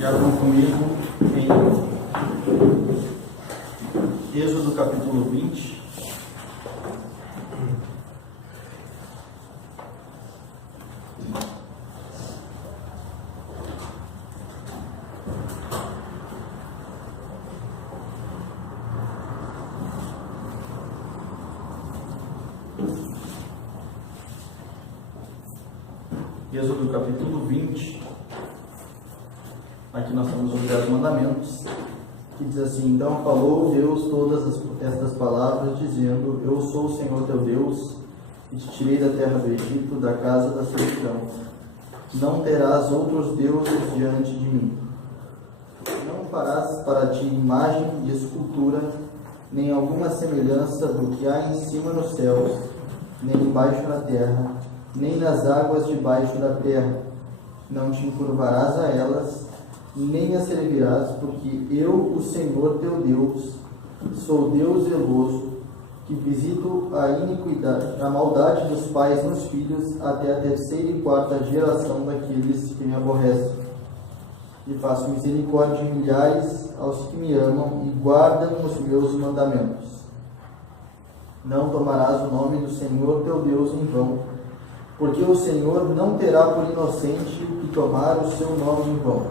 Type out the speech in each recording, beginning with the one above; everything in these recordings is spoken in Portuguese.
e abram comigo em Êxodo capítulo 20. Êxodo capítulo 20, aqui nós temos os 10 mandamentos, que diz assim: então falou Deus todas estas palavras, dizendo: eu sou o Senhor teu Deus, que te tirei da terra do Egito, da casa da servidão. Não terás outros deuses diante de mim. Não farás para ti imagem de escultura, nem alguma semelhança do que há em cima nos céus, nem embaixo na terra, nem nas águas debaixo da terra. Não te encurvarás a elas, nem as servirás, porque eu, o Senhor teu Deus, sou Deus zeloso, que visito a iniquidade, a maldade dos pais nos filhos, até a terceira e quarta geração daqueles que me aborrecem. E faço misericórdia de milhares aos que me amam e guardam os meus mandamentos. Não tomarás o nome do Senhor teu Deus em vão, porque o Senhor não terá por inocente o que tomar o seu nome em vão.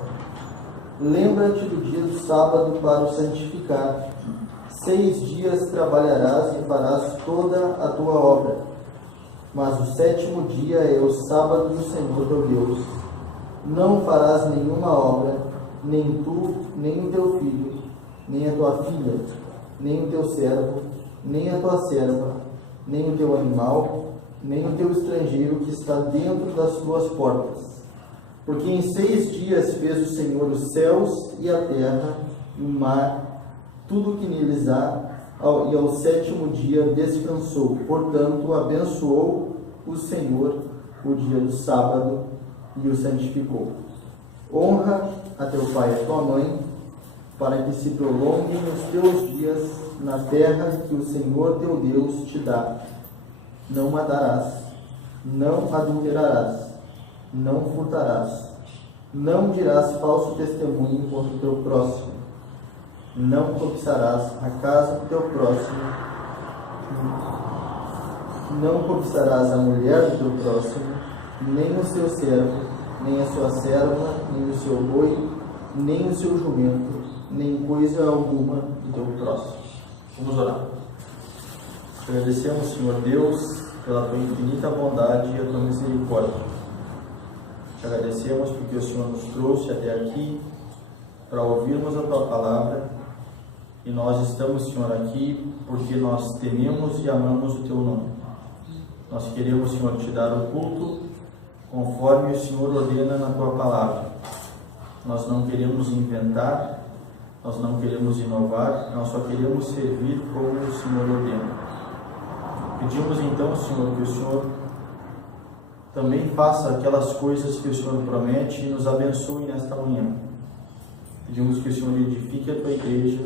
Lembra-te do dia do sábado para o santificar. 6 dias trabalharás e farás toda a tua obra, mas o 7º dia é o sábado do Senhor teu Deus. Não farás nenhuma obra, nem tu, nem o teu filho, nem a tua filha, nem o teu servo, nem a tua serva, nem o teu animal, nem o teu estrangeiro que está dentro das tuas portas. Porque em 6 dias fez o Senhor os céus e a terra, e o mar, tudo o que neles há, e ao 7º dia descansou. Portanto, abençoou o Senhor o dia do sábado e o santificou. Honra a teu pai e a tua mãe, para que se prolonguem os teus dias na terra que o Senhor teu Deus te dá. Não matarás, não adulterarás, não furtarás, não dirás falso testemunho contra o teu próximo, não cobiçarás a casa do teu próximo, não cobiçarás a mulher do teu próximo, nem o seu servo, nem a sua serva, nem o seu boi, nem o seu jumento, nem coisa alguma do teu próximo. Vamos orar. Agradecemos, Senhor Deus, pela tua infinita bondade e a tua misericórdia. Te agradecemos porque o Senhor nos trouxe até aqui para ouvirmos a tua palavra, e nós estamos, Senhor, aqui porque nós tememos e amamos o teu nome. Nós queremos, Senhor, te dar o culto conforme o Senhor ordena na tua palavra. Nós não queremos inventar, nós não queremos inovar, nós só queremos servir como o Senhor ordena. Pedimos então, Senhor, que o Senhor também faça aquelas coisas que o Senhor promete e nos abençoe nesta manhã. Pedimos que o Senhor edifique a tua igreja,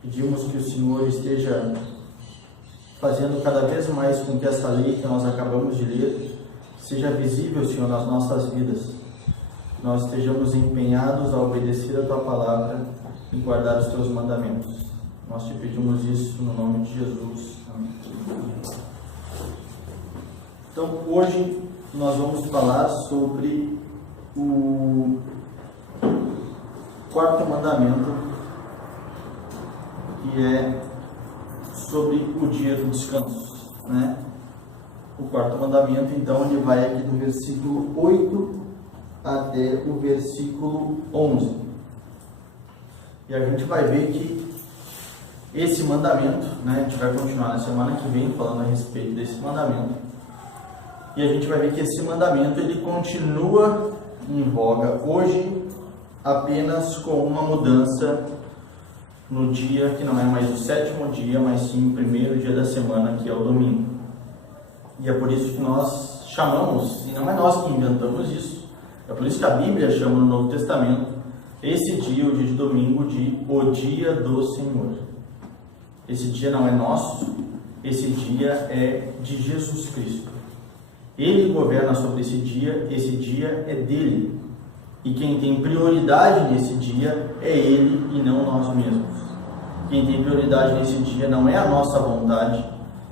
pedimos que o Senhor esteja fazendo cada vez mais com que essa lei que nós acabamos de ler seja visível, Senhor, nas nossas vidas. Que nós estejamos empenhados a obedecer a tua palavra e guardar os teus mandamentos. Nós te pedimos isso no nome de Jesus. Amém. Então, hoje nós vamos falar sobre o 4º mandamento, que é sobre o dia do descanso, né? O 4º mandamento, então, ele vai aqui do versículo 8 até o versículo 11. E a gente vai ver que esse mandamento, né, a gente vai continuar na semana que vem falando a respeito desse mandamento. E a gente vai ver que esse mandamento ele continua em voga hoje, apenas com uma mudança no dia que não é mais o 7º dia, mas sim o 1º dia da semana, que é o domingo. E é por isso que nós chamamos, e não é nós que inventamos isso, é por isso que a Bíblia chama no Novo Testamento esse dia, o dia de domingo, de o dia do Senhor. Esse dia não é nosso, esse dia é de Jesus Cristo. Ele governa sobre esse dia é dele. E quem tem prioridade nesse dia é Ele e não nós mesmos. Quem tem prioridade nesse dia não é a nossa vontade.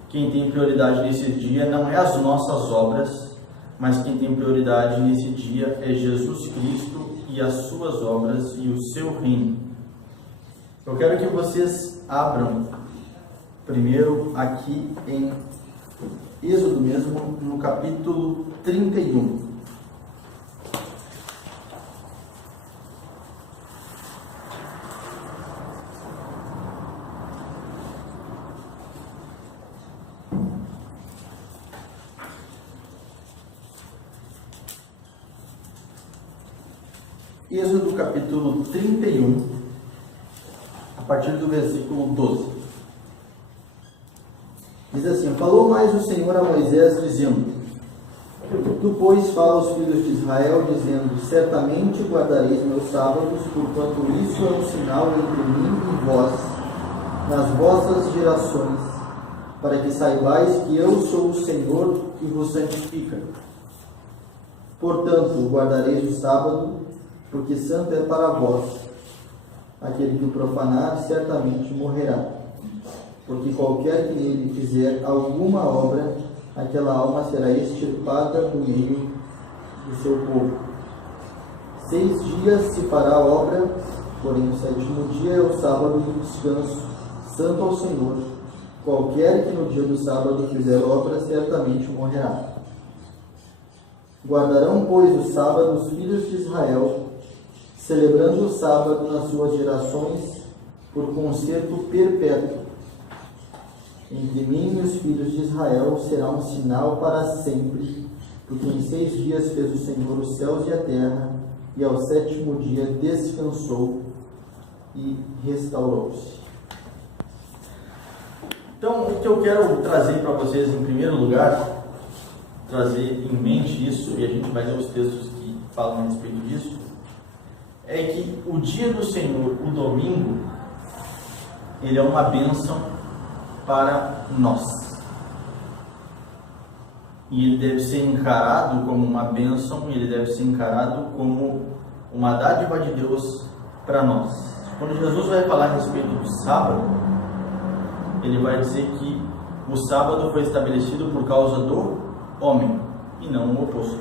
Quem tem prioridade nesse dia não é as nossas obras, mas quem tem prioridade nesse dia é Jesus Cristo e as suas obras e o seu reino. Eu quero que vocês abram primeiro aqui em Êxodo mesmo, no capítulo 31. Êxodo capítulo 31, a partir do versículo 12. Diz assim: falou mais o Senhor a Moisés, dizendo: tu, pois, fala aos filhos de Israel, dizendo: certamente guardareis meus sábados, porquanto isso é um sinal entre mim e vós, nas vossas gerações, para que saibais que eu sou o Senhor que vos santifica. Portanto, guardareis o sábado, porque santo é para vós. Aquele que o profanar certamente morrerá, porque qualquer que nele fizer alguma obra, aquela alma será extirpada do meio do seu povo. 6 dias se fará a obra, porém o 7º dia é o sábado do descanso, santo ao Senhor. Qualquer que no dia do sábado fizer obra, certamente morrerá. Guardarão, pois, o sábado os filhos de Israel, celebrando o sábado nas suas gerações, por concerto perpétuo. Entre mim e os filhos de Israel será um sinal para sempre, porque em 6 dias fez o Senhor os céus e a terra, e ao 7º dia descansou e restaurou-se. Então, o que eu quero trazer para vocês, em primeiro lugar, trazer em mente isso, e a gente vai ler os textos que falam a respeito disso, é que o dia do Senhor, o domingo, ele é uma bênção para nós. E ele deve ser encarado como uma bênção, ele deve ser encarado como uma dádiva de Deus para nós. Quando Jesus vai falar a respeito do sábado, ele vai dizer que o sábado foi estabelecido por causa do homem, e não o oposto.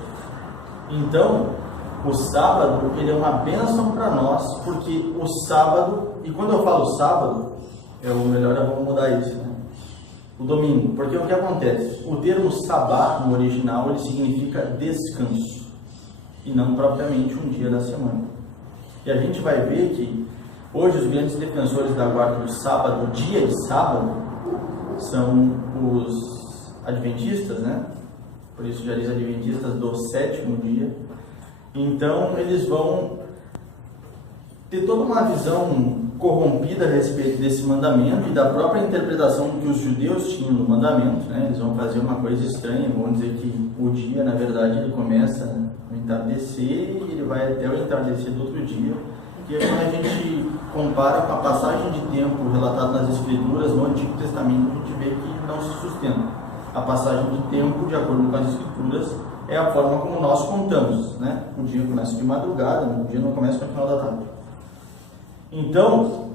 Então, o sábado, ele é uma bênção para nós, porque o sábado, e quando eu falo sábado, o melhor é vamos mudar isso, né? O domingo, porque o que acontece? O termo sabá, no original, ele significa descanso, e não propriamente um dia da semana. E a gente vai ver que hoje os grandes defensores da guarda do sábado, o dia de sábado, são os adventistas, né? Por isso já diz adventistas do 7º dia. Então eles vão ter toda uma visão corrompida a respeito desse mandamento e da própria interpretação que os judeus tinham do mandamento, né? Eles vão fazer uma coisa estranha, vão dizer que o dia, na verdade, ele começa no entardecer e ele vai até o entardecer do outro dia. E aí, quando a gente compara com a passagem de tempo relatada nas Escrituras, no Antigo Testamento, a gente vê que não se sustenta. A passagem de tempo, de acordo com as Escrituras, é a forma como nós contamos, né? O dia começa de madrugada, o dia não começa no final da tarde. Então,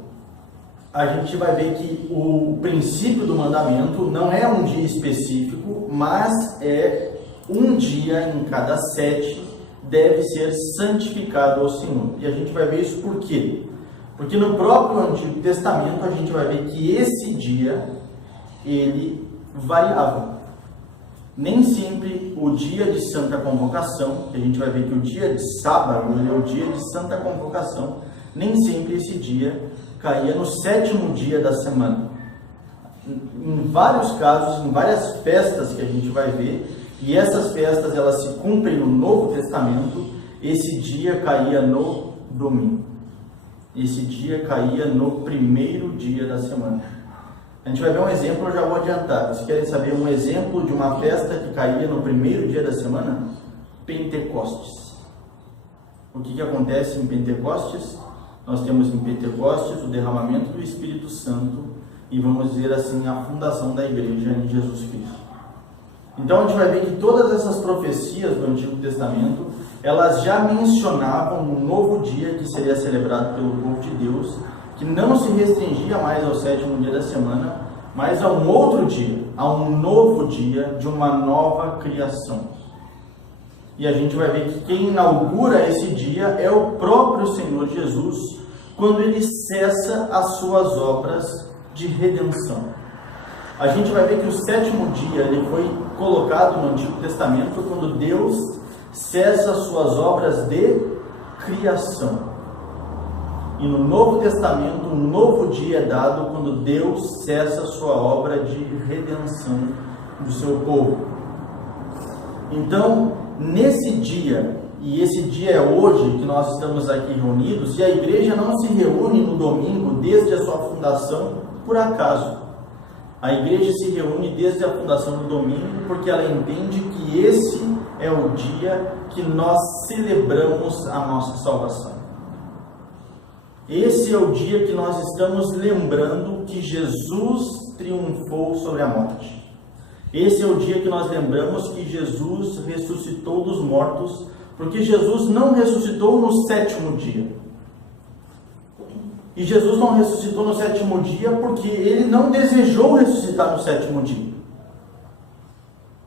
a gente vai ver que o princípio do mandamento não é um dia específico, mas é um dia em cada 7 deve ser santificado ao Senhor. E a gente vai ver isso por quê? Porque no próprio Antigo Testamento a gente vai ver que esse dia ele variava. Nem sempre o dia de Santa Convocação, que a gente vai ver que o dia de sábado ele é o dia de Santa Convocação, nem sempre esse dia caía no 7º dia da semana. Em vários casos, em várias festas que a gente vai ver, e essas festas elas se cumprem no Novo Testamento, esse dia caía no domingo. Esse dia caía no 1º dia da semana. A gente vai ver um exemplo, eu já vou adiantar. Vocês querem saber um exemplo de uma festa que caía no 1º dia da semana? Pentecostes. O que acontece em Pentecostes? Nós temos em Pentecostes o derramamento do Espírito Santo e, vamos dizer assim, a fundação da igreja em Jesus Cristo. Então a gente vai ver que todas essas profecias do Antigo Testamento, elas já mencionavam um novo dia que seria celebrado pelo povo de Deus, que não se restringia mais ao sétimo dia da semana, mas a um outro dia, a um novo dia de uma nova criação. E a gente vai ver que quem inaugura esse dia é o próprio Senhor Jesus, quando ele cessa as suas obras de redenção. A gente vai ver que o sétimo dia ele foi colocado no Antigo Testamento quando Deus cessa as suas obras de criação. E no Novo Testamento, um novo dia é dado quando Deus cessa a sua obra de redenção do seu povo. Então, nesse dia, e esse dia é hoje que nós estamos aqui reunidos, e a igreja não se reúne no domingo desde a sua fundação por acaso. A igreja se reúne desde a fundação do domingo porque ela entende que esse é o dia que nós celebramos a nossa salvação. Esse é o dia que nós estamos lembrando que Jesus triunfou sobre a morte. Esse é o dia que nós lembramos que Jesus ressuscitou dos mortos, porque Jesus não ressuscitou no sétimo dia. E Jesus não ressuscitou no sétimo dia porque ele não desejou ressuscitar no sétimo dia.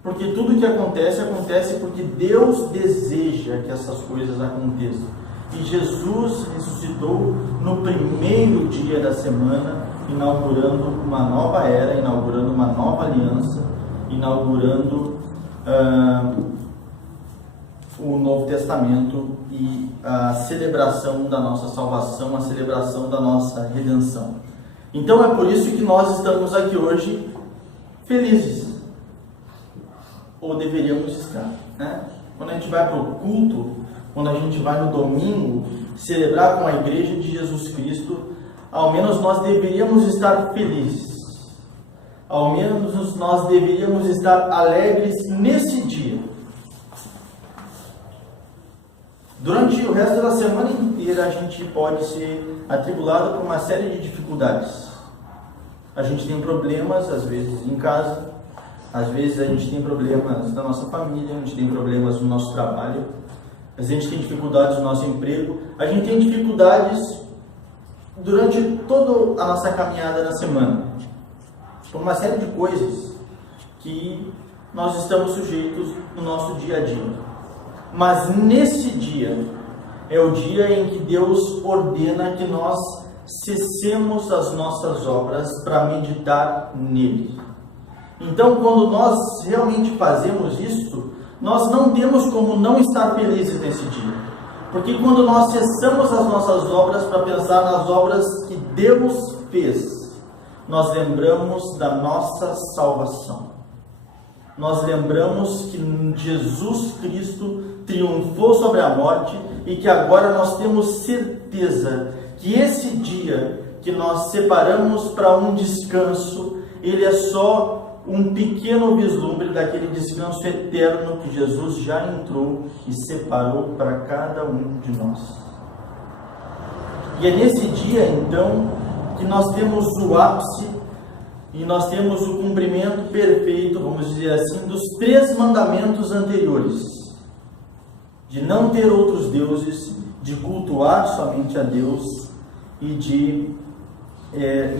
Porque tudo que acontece, acontece porque Deus deseja que essas coisas aconteçam. E Jesus ressuscitou no primeiro dia da semana, inaugurando uma nova era, inaugurando uma nova aliança, inaugurando o Novo Testamento e a celebração da nossa salvação, a celebração da nossa redenção. Então é por isso que nós estamos aqui hoje felizes, ou deveríamos estar, né? Quando a gente vai para o culto, quando a gente vai no domingo celebrar com a igreja de Jesus Cristo, ao menos nós deveríamos estar felizes. Ao menos nós deveríamos estar alegres nesse dia. Durante o resto da semana inteira a gente pode ser atribulado por uma série de dificuldades. A gente tem problemas, às vezes em casa, às vezes a gente tem problemas na nossa família, a gente tem problemas no nosso trabalho, a gente tem dificuldades no nosso emprego, a gente tem dificuldades durante toda a nossa caminhada na semana, por uma série de coisas que nós estamos sujeitos no nosso dia a dia. Mas nesse dia, é o dia em que Deus ordena que nós cessemos as nossas obras para meditar nele. Então, quando nós realmente fazemos isso, nós não temos como não estar felizes nesse dia. Porque quando nós cessamos as nossas obras para pensar nas obras que Deus fez, nós lembramos da nossa salvação. Nós lembramos que Jesus Cristo triunfou sobre a morte e que agora nós temos certeza que esse dia que nós separamos para um descanso, ele é só um pequeno vislumbre daquele descanso eterno que Jesus já entrou e separou para cada um de nós. E é nesse dia, então, que nós temos o ápice e nós temos o cumprimento perfeito, vamos dizer assim, dos 3 mandamentos anteriores: de não ter outros deuses, de cultuar somente a Deus e de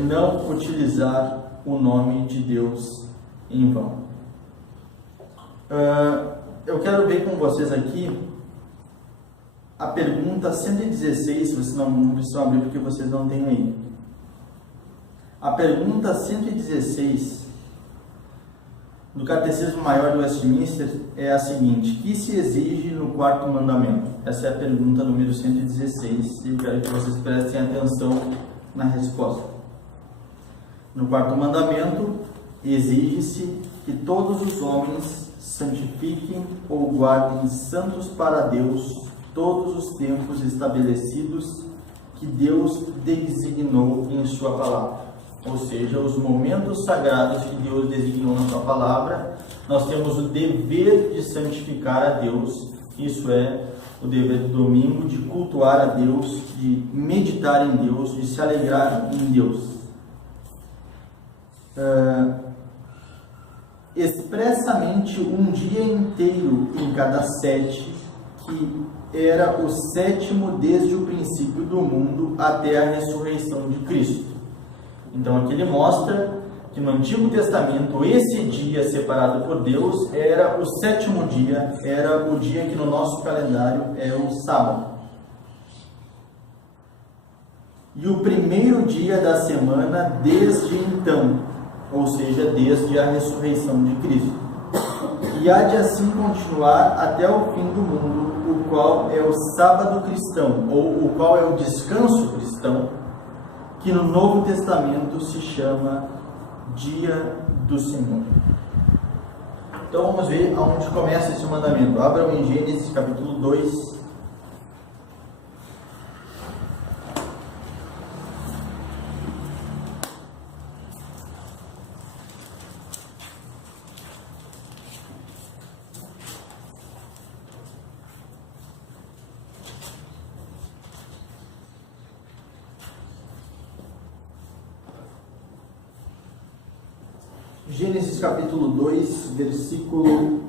não utilizar o nome de Deus em vão. Eu quero ver com vocês aqui a pergunta 116, vocês não precisam abrir porque vocês não têm aí. A pergunta 116 do Catecismo Maior de Westminster é a seguinte: que se exige no 4º mandamento? Essa é a pergunta número 116 e eu quero que vocês prestem atenção na resposta. No 4º mandamento, exige-se que todos os homens santifiquem ou guardem santos para Deus todos os tempos estabelecidos que Deus designou em sua palavra. Ou seja, os momentos sagrados que Deus designou na sua palavra, nós temos o dever de santificar a Deus. Isso é o dever do domingo, de cultuar a Deus, de meditar em Deus, de se alegrar em Deus. expressamente um dia inteiro em cada 7, que era o 7º desde o princípio do mundo até a ressurreição de Cristo. Então aqui ele mostra que no Antigo Testamento esse dia separado por Deus era o 7º dia, era o dia que no nosso calendário é o sábado. E o primeiro dia da semana desde então, ou seja, desde a ressurreição de Cristo. E há de assim continuar até o fim do mundo, o qual é o sábado cristão, ou o qual é o descanso cristão, que no Novo Testamento se chama Dia do Senhor. Então vamos ver aonde começa esse mandamento. Abram em Gênesis capítulo 2. Gênesis capítulo 2, versículo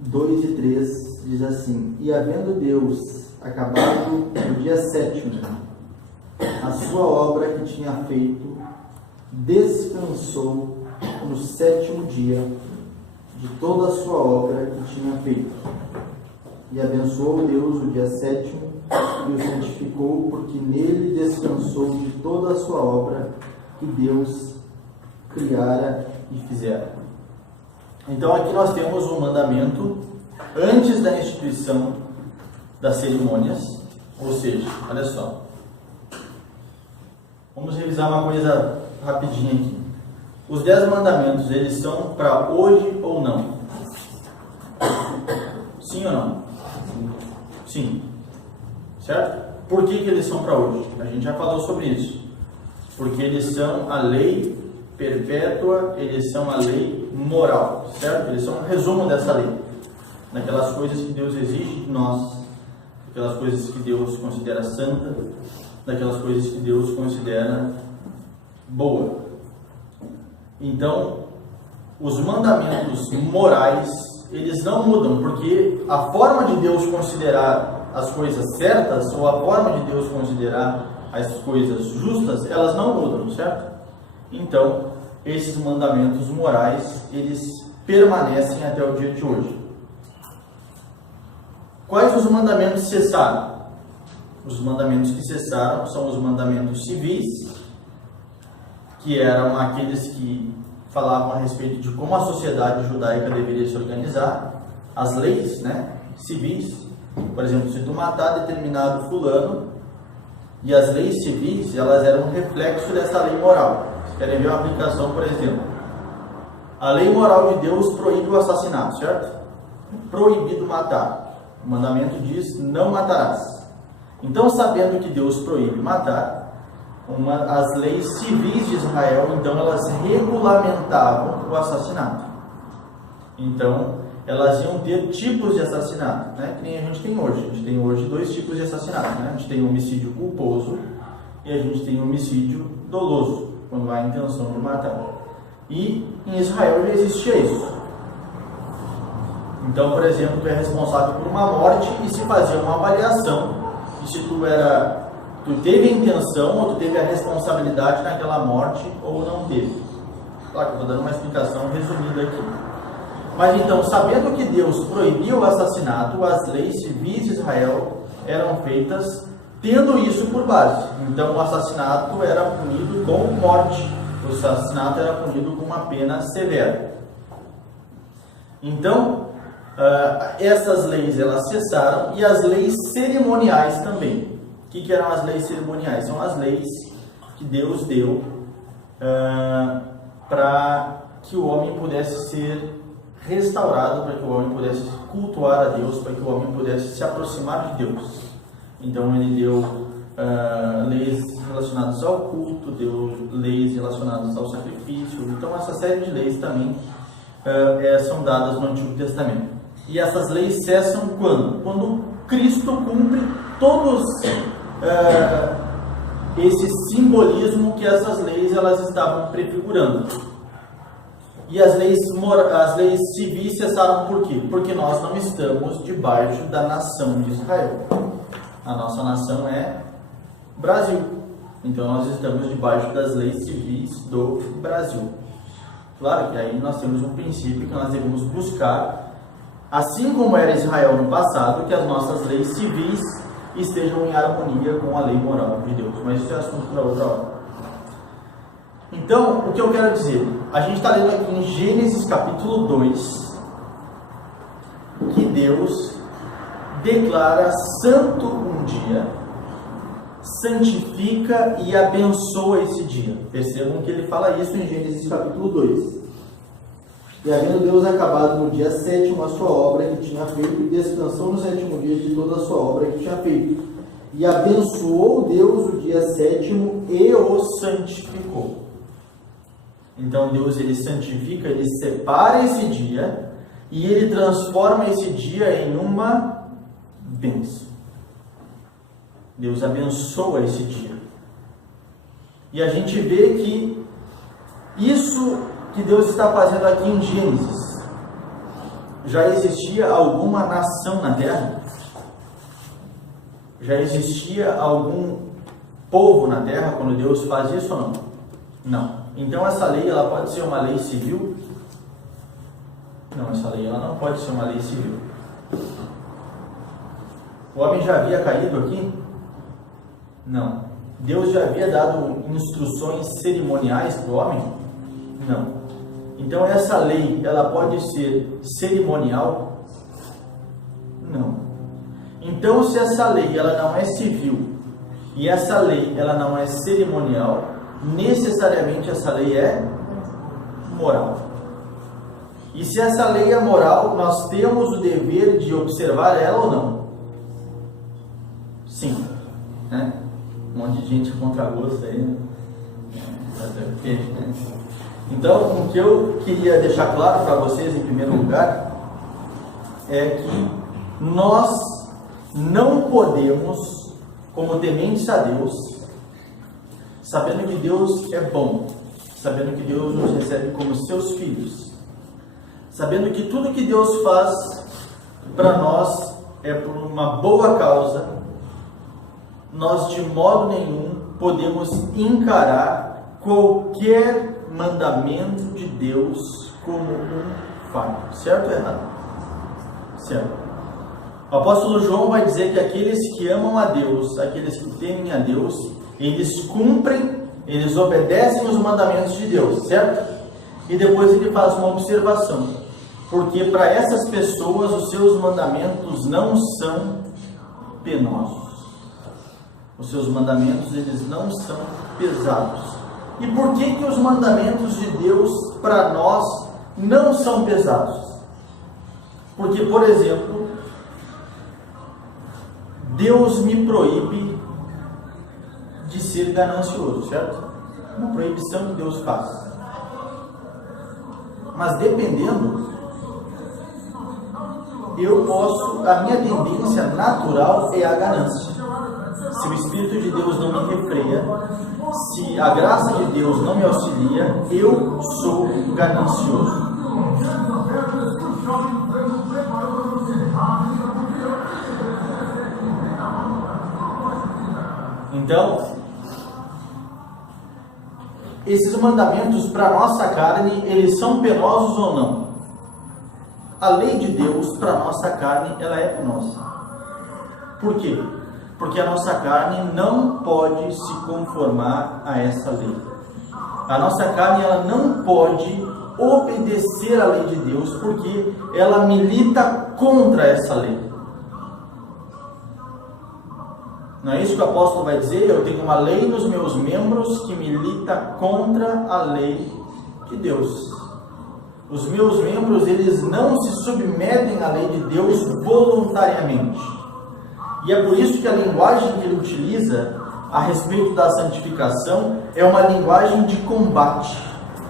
2 e 3, diz assim: E havendo Deus acabado no dia 7º a sua obra que tinha feito, descansou no 7º dia de toda a sua obra que tinha feito. E abençoou Deus o dia 7º e o santificou, porque nele descansou de toda a sua obra que Deus criara e fizera. Então aqui nós temos um mandamento antes da instituição das cerimônias, ou seja, olha só, vamos revisar uma coisa rapidinho aqui. Os 10 mandamentos, eles são para hoje ou não? Sim ou não? Sim. Certo? Por que eles são para hoje? A gente já falou sobre isso. Porque eles são a lei perpétua, eles são a lei moral, certo? Eles são um resumo dessa lei, daquelas coisas que Deus exige de nós, daquelas coisas que Deus considera santa, daquelas coisas que Deus considera boa. Então, os mandamentos morais, eles não mudam, porque a forma de Deus considerar as coisas certas, ou a forma de Deus considerar as coisas justas, elas não mudam, certo? Então, esses mandamentos morais, eles permanecem até o dia de hoje. Quais os mandamentos cessaram? Os mandamentos que cessaram são os mandamentos civis, que eram aqueles que falavam a respeito de como a sociedade judaica deveria se organizar, as leis, civis. Por exemplo, se tu matar determinado fulano, e as leis civis, elas eram um reflexo dessa lei moral. Vocês querem ver uma aplicação, por exemplo? A lei moral de Deus proíbe o assassinato, certo? Proibido matar. O mandamento diz, não matarás. Então, sabendo que Deus proíbe matar, as leis civis de Israel, então, elas regulamentavam o assassinato. Então, elas iam ter tipos de assassinato, que nem a gente tem hoje. A gente tem hoje 2 tipos de assassinato, A gente tem o homicídio culposo e a gente tem o homicídio doloso, quando há a intenção de matar. E em Israel já existia isso. Então, por exemplo, tu é responsável por uma morte e se fazia uma avaliação e se tu teve a intenção ou tu teve a responsabilidade naquela morte ou não teve. Claro que eu estou dando uma explicação resumida aqui. Mas então, sabendo que Deus proibiu o assassinato, as leis civis de Israel eram feitas tendo isso por base. Então, o assassinato era punido com morte. O assassinato era punido com uma pena severa. Então, essas leis elas cessaram, e as leis cerimoniais também. O que eram as leis cerimoniais? São as leis que Deus deu para que o homem pudesse ser restaurado, para que o homem pudesse cultuar a Deus, para que o homem pudesse se aproximar de Deus. Então ele deu leis relacionadas ao culto, deu leis relacionadas ao sacrifício. Então essa série de leis também são dadas no Antigo Testamento. E essas leis cessam quando? Quando Cristo cumpre todos esse simbolismo que essas leis elas estavam prefigurando. E as leis civis cessaram por quê? Porque nós não estamos debaixo da nação de Israel. A nossa nação é Brasil. Então nós estamos debaixo das leis civis do Brasil. Claro que aí nós temos um princípio que nós devemos buscar, assim como era Israel no passado, que as nossas leis civis estejam em harmonia com a lei moral de Deus. Mas isso é assunto para outra hora. Então, o que eu quero dizer? A gente está lendo aqui em Gênesis capítulo 2 que Deus declara santo um dia, santifica e abençoa esse dia. Percebam que ele fala isso em Gênesis capítulo 2. E havendo Deus acabado no dia 7º a sua obra que tinha feito, e descansou no 7º dia de toda a sua obra que tinha feito. E abençoou Deus o dia 7º e o santificou. Então Deus, ele santifica, ele separa esse dia e ele transforma esse dia em uma bênção. Deus abençoa esse dia. E a gente vê que isso que Deus está fazendo aqui em Gênesis, já existia alguma nação na terra? Já existia algum povo na terra quando Deus faz isso ou não? Não. Então essa lei, ela pode ser uma lei civil? Não, essa lei ela não pode ser uma lei civil. O homem já havia caído aqui? Não. Deus já havia dado instruções cerimoniais para o homem? Não. Então essa lei, ela pode ser cerimonial? Não. Então se essa lei, ela não é civil, e essa lei, ela não é cerimonial, necessariamente essa lei é moral. E se essa lei é moral, nós temos o dever de observar ela ou não? Sim. Né? Um monte de gente contra gosto aí, né? Então, o que eu queria deixar claro para vocês, em primeiro lugar, é que nós não podemos, como tementes a Deus, sabendo que Deus é bom, sabendo que Deus nos recebe como seus filhos, sabendo que tudo que Deus faz para nós é por uma boa causa, nós de modo nenhum podemos encarar qualquer mandamento de Deus como um fardo. Certo ou errado? Certo. O apóstolo João vai dizer que aqueles que amam a Deus, aqueles que temem a Deus, eles cumprem, eles obedecem os mandamentos de Deus, certo? E depois ele faz uma observação, porque para essas pessoas os seus mandamentos não são penosos. Os seus mandamentos, eles não são pesados. E por que os mandamentos de Deus para nós não são pesados? Porque, por exemplo, Deus me proíbe de ser ganancioso, certo? Uma proibição que Deus faz. Mas dependendo, eu posso, a minha tendência natural é a ganância. Se o Espírito de Deus não me refreia, se a graça de Deus não me auxilia, eu sou ganancioso. Então, esses mandamentos para a nossa carne, eles são penosos ou não? A lei de Deus para a nossa carne, ela é penosa. Por quê? Porque a nossa carne não pode se conformar a essa lei. A nossa carne, ela não pode obedecer à lei de Deus, porque ela milita contra essa lei. Não é isso que o apóstolo vai dizer? Eu tenho uma lei nos meus membros que milita contra a lei de Deus. Os meus membros, eles não se submetem à lei de Deus voluntariamente. E é por isso que a linguagem que ele utiliza a respeito da santificação é uma linguagem de combate,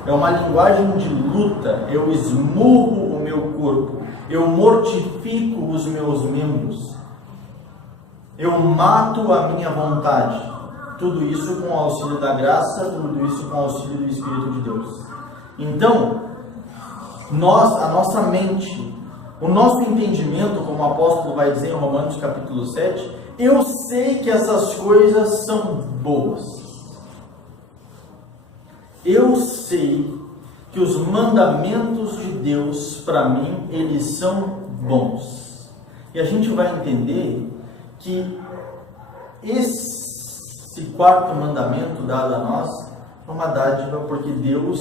é uma linguagem de luta. Eu esmurro o meu corpo, eu mortifico os meus membros, eu mato a minha vontade. Tudo isso com o auxílio da graça, tudo isso com o auxílio do Espírito de Deus. Então, a nossa mente, o nosso entendimento, como o apóstolo vai dizer em Romanos capítulo 7, eu sei que essas coisas são boas. Eu sei que os mandamentos de Deus, para mim, eles são bons. E a gente vai entender que esse quarto mandamento dado a nós é uma dádiva, porque Deus,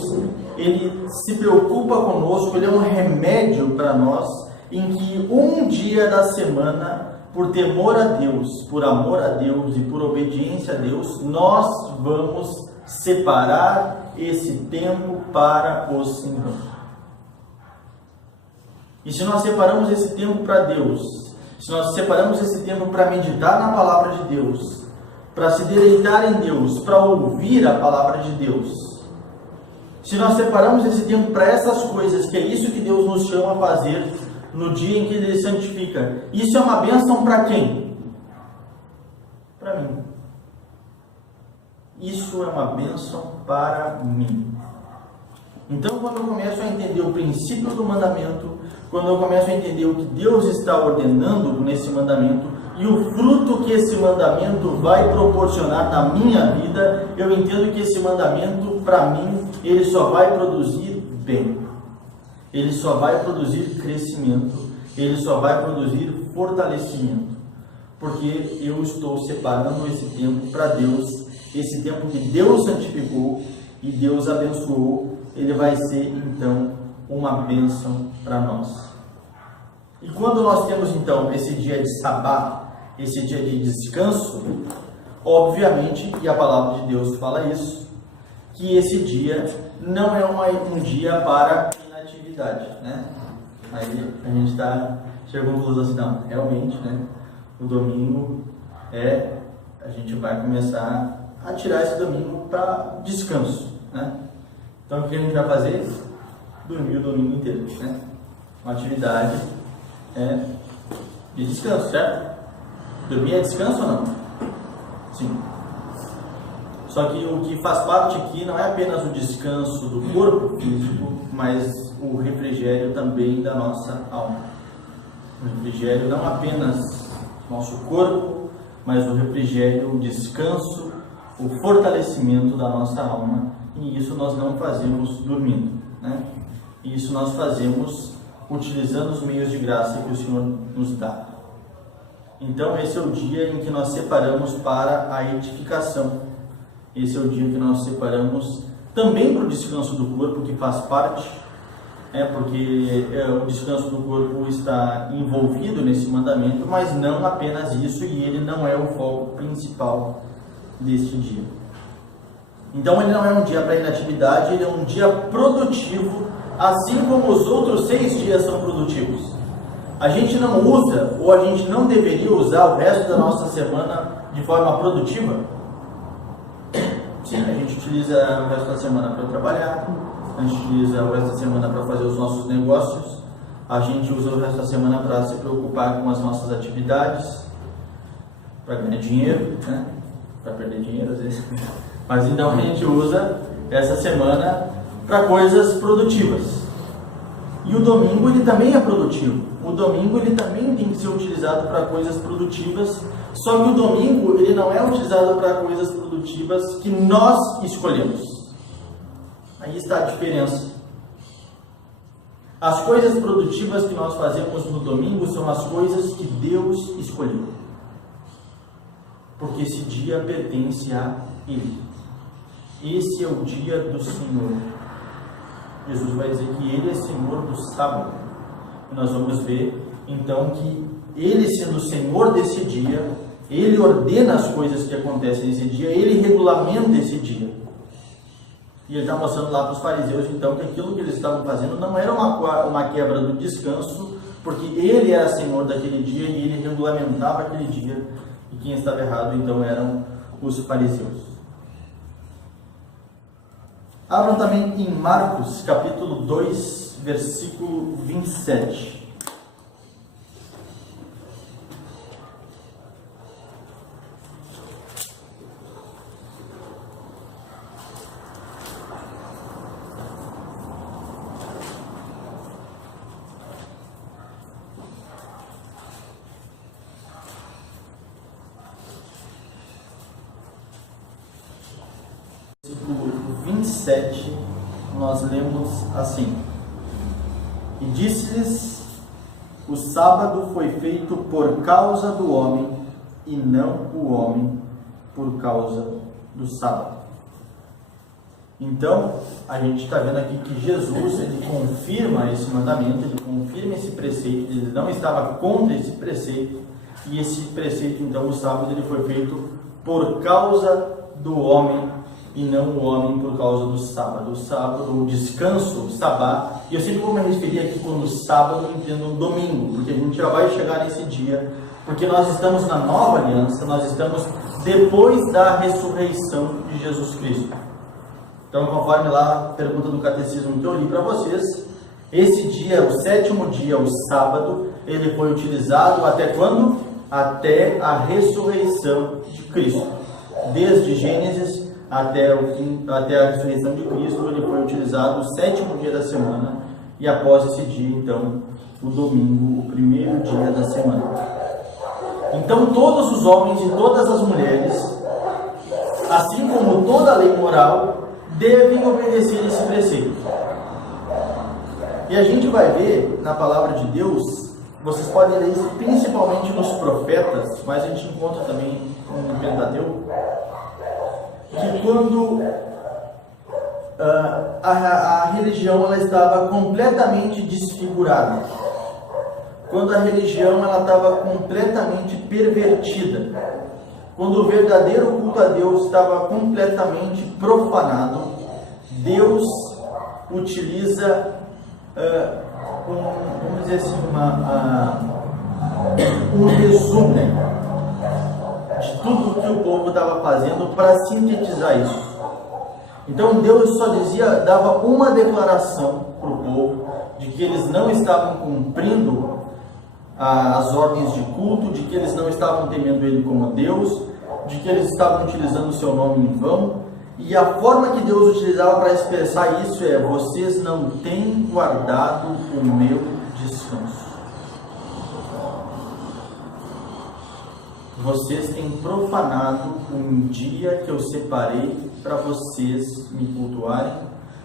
Ele se preocupa conosco, Ele é um remédio para nós, em que um dia da semana, por temor a Deus, por amor a Deus e por obediência a Deus, nós vamos separar esse tempo para o Senhor. E se nós separamos esse tempo para Deus, se nós separamos esse tempo para meditar na palavra de Deus, para se deleitar em Deus, para ouvir a palavra de Deus, se nós separamos esse tempo para essas coisas, que é isso que Deus nos chama a fazer no dia em que Ele santifica, isso é uma bênção para quem? Para mim. Isso é uma bênção para mim. Então, quando eu começo a entender o princípio do mandamento, quando eu começo a entender o que Deus está ordenando nesse mandamento e o fruto que esse mandamento vai proporcionar na minha vida, eu entendo que esse mandamento, para mim, ele só vai produzir bem. Ele só vai produzir crescimento. Ele só vai produzir fortalecimento. Porque eu estou separando esse tempo para Deus, esse tempo que Deus santificou e Deus abençoou, ele vai ser então uma bênção para nós. E quando nós temos então esse dia de sabá, esse dia de descanso, obviamente, e a palavra de Deus fala isso, que esse dia não é um dia para inatividade, né? Aí a gente chega à conclusão assim, não, realmente, né? O domingo a gente vai começar a tirar esse domingo para descanso, né? Então o que a gente vai fazer? Dormir o domingo inteiro, né? Uma atividade de descanso, certo? Dormir é descanso ou não? Sim. Só que o que faz parte aqui não é apenas o descanso do corpo físico, mas o refrigério também da nossa alma. O refrigério não apenas do nosso corpo, mas o refrigério, o descanso, o fortalecimento da nossa alma. E isso nós não fazemos dormindo, né? Isso nós fazemos utilizando os meios de graça que o Senhor nos dá. Então esse é o dia em que nós separamos para a edificação. Esse é o dia que nós separamos também para o descanso do corpo, que faz parte, porque o descanso do corpo está envolvido nesse mandamento, mas não apenas isso, e ele não é o foco principal deste dia. Então ele não é um dia para inatividade, ele é um dia produtivo, assim como os outros 6 dias são produtivos. A gente não usa, ou a gente não deveria usar o resto da nossa semana de forma produtiva? Sim, a gente utiliza o resto da semana para trabalhar, a gente utiliza o resto da semana para fazer os nossos negócios, a gente usa o resto da semana para se preocupar com as nossas atividades, para ganhar dinheiro, né? Para perder dinheiro às vezes. Mas então a gente usa essa semana para coisas produtivas. E o domingo ele também é produtivo. O domingo ele também tem que ser utilizado para coisas produtivas. Só que o domingo ele não é utilizado para coisas produtivas que nós escolhemos. Aí está a diferença. As coisas produtivas que nós fazemos no domingo são as coisas que Deus escolheu. Porque esse dia pertence a Ele. Esse é o dia do Senhor. Jesus vai dizer que Ele é Senhor do sábado. E nós vamos ver, então, que Ele sendo o Senhor desse dia, Ele ordena as coisas que acontecem nesse dia, Ele regulamenta esse dia. E Ele está mostrando lá para os fariseus, então, que aquilo que eles estavam fazendo não era uma quebra do descanso, porque Ele era Senhor daquele dia e Ele regulamentava aquele dia. E quem estava errado, então, eram os fariseus. Abram também em Marcos, capítulo 2, versículo 27. versículo 27, nós lemos assim: E disse-lhes: O sábado foi feito por causa do homem, e não o homem por causa do sábado. Então, a gente está vendo aqui que Jesus, ele confirma esse mandamento, ele confirma esse preceito, ele não estava contra esse preceito, e esse preceito, então, o sábado, ele foi feito por causa do homem, e não o homem por causa do sábado. O sábado, o descanso, o sabá, e eu sempre vou me referir aqui quando sábado, eu entendo domingo, porque a gente já vai chegar nesse dia, porque nós estamos na nova aliança, nós estamos depois da ressurreição de Jesus Cristo. Então, conforme lá a pergunta do catecismo que eu li para vocês, esse dia, o sétimo dia, o sábado, ele foi utilizado até quando? Até a ressurreição de Cristo. Desde Gênesis até a ressurreição de Cristo, ele foi utilizado o sétimo dia da semana, e após esse dia, então, o domingo, o primeiro dia da semana. Então, todos os homens e todas as mulheres, assim como toda a lei moral, devem obedecer esse preceito. E a gente vai ver na palavra de Deus, vocês podem ler isso principalmente nos profetas, mas a gente encontra também no Pentateuco, que quando a religião ela estava completamente desfigurada, quando a religião ela estava completamente pervertida, quando o verdadeiro culto a Deus estava completamente profanado, Deus utiliza, vamos dizer assim, um resumo de tudo que o povo estava fazendo para sintetizar isso. Então Deus só dava uma declaração para o povo de que eles não estavam cumprindo as ordens de culto, de que eles não estavam temendo Ele como Deus, de que eles estavam utilizando o seu nome em vão. E a forma que Deus utilizava para expressar isso é: vocês não têm guardado o meu descanso. Vocês têm profanado um dia que eu separei para vocês me cultuarem.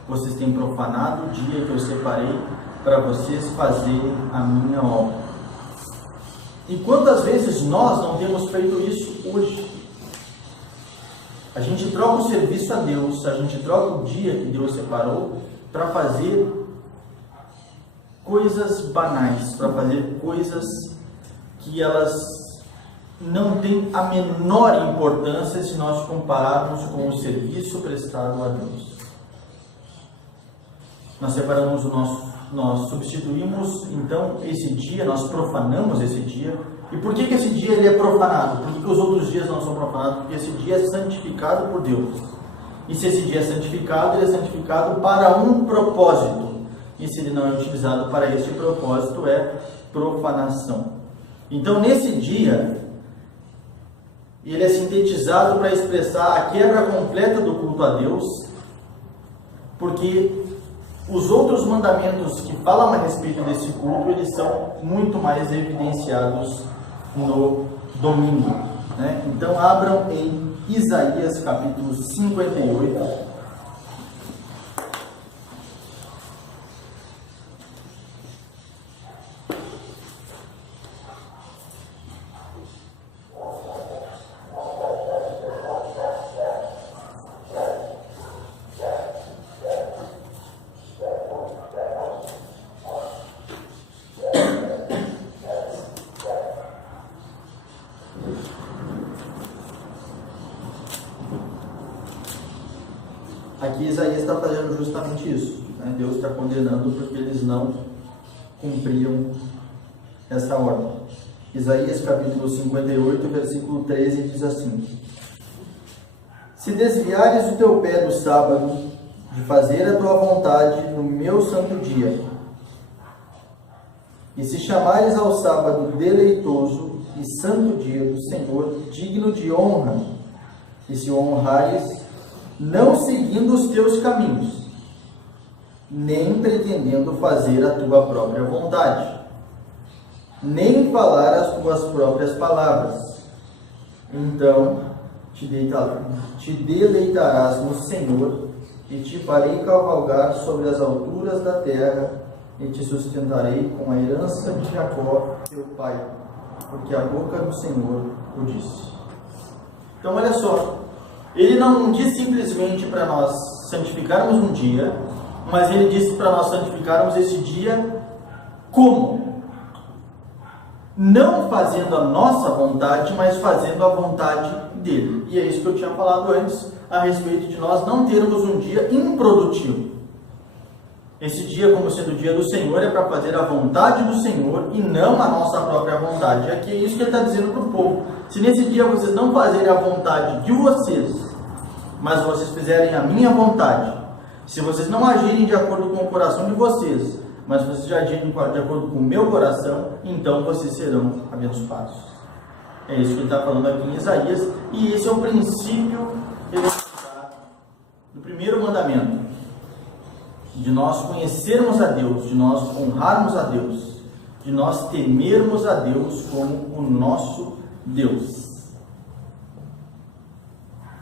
Vocês têm profanado o dia que eu separei para vocês fazerem a minha obra. E quantas vezes nós não temos feito isso hoje? A gente troca o serviço a Deus, a gente troca o dia que Deus separou para fazer coisas banais, para fazer coisas que elas não têm a menor importância se nós compararmos com o serviço prestado a Deus. Nós separamos nós substituímos então esse dia, nós profanamos esse dia. E por que esse dia ele é profanado? Por que os outros dias não são profanados? Porque esse dia é santificado por Deus. E se esse dia é santificado, ele é santificado para um propósito. E se ele não é utilizado para esse propósito, é profanação. Então, nesse dia, ele é sintetizado para expressar a quebra completa do culto a Deus, porque os outros mandamentos que falam a respeito desse culto, eles são muito mais evidenciados no domingo, né? Então abram em Isaías capítulo 58. Aqui Isaías está fazendo justamente isso, né? Deus está condenando porque eles não cumpriam essa ordem. Isaías capítulo 58, versículo 13 diz assim: Se desviares o teu pé do sábado, de fazer a tua vontade no meu santo dia, e se chamares ao sábado deleitoso e santo dia do Senhor, digno de honra, e se o honrares, não seguindo os teus caminhos, nem pretendendo fazer a tua própria vontade, nem falar as tuas próprias palavras, então te deleitarás no Senhor, e te farei cavalgar sobre as alturas da terra, e te sustentarei com a herança de Jacó, teu pai, porque a boca do Senhor o disse. Então olha só, ele não diz simplesmente para nós santificarmos um dia, mas ele disse para nós santificarmos esse dia como? Não fazendo a nossa vontade, mas fazendo a vontade dele. E é isso que eu tinha falado antes, a respeito de nós não termos um dia improdutivo. Esse dia, como sendo o dia do Senhor, é para fazer a vontade do Senhor e não a nossa própria vontade. Aqui é isso que ele está dizendo para o povo. Se nesse dia vocês não fazerem a vontade de vocês, mas vocês fizerem a minha vontade, se vocês não agirem de acordo com o coração de vocês, mas vocês já agirem de acordo com o meu coração, então vocês serão abençoados. É isso que ele está falando aqui em Isaías, e esse é o princípio do primeiro mandamento, de nós conhecermos a Deus, de nós honrarmos a Deus, de nós temermos a Deus como o nosso Deus.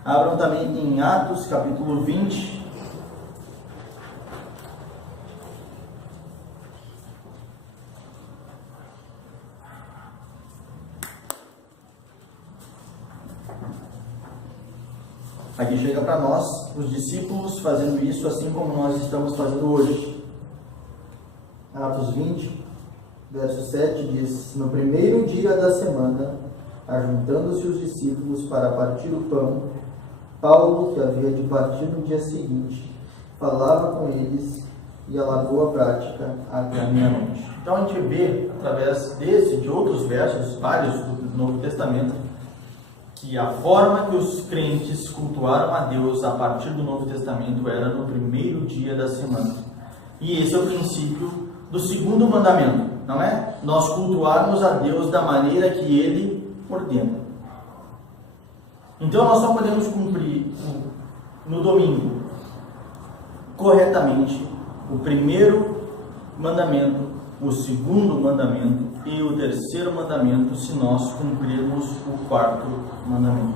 Abram também em Atos capítulo 20. Aqui chega para nós, os discípulos fazendo isso assim como nós estamos fazendo hoje. Atos 20, verso 7 diz: No primeiro dia da semana, ajuntando-se os discípulos para partir o pão, Paulo, que havia de partir no dia seguinte, falava com eles e alargou a prática até a meia-noite. Então a gente vê, através desse e de outros versos, vários do Novo Testamento, que a forma que os crentes cultuaram a Deus a partir do Novo Testamento era no primeiro dia da semana. E esse é o princípio do segundo mandamento, não é? Nós cultuarmos a Deus da maneira que Ele ordena. Então nós só podemos cumprir no domingo corretamente o primeiro mandamento, o segundo mandamento e o terceiro mandamento se nós cumprirmos o quarto mandamento.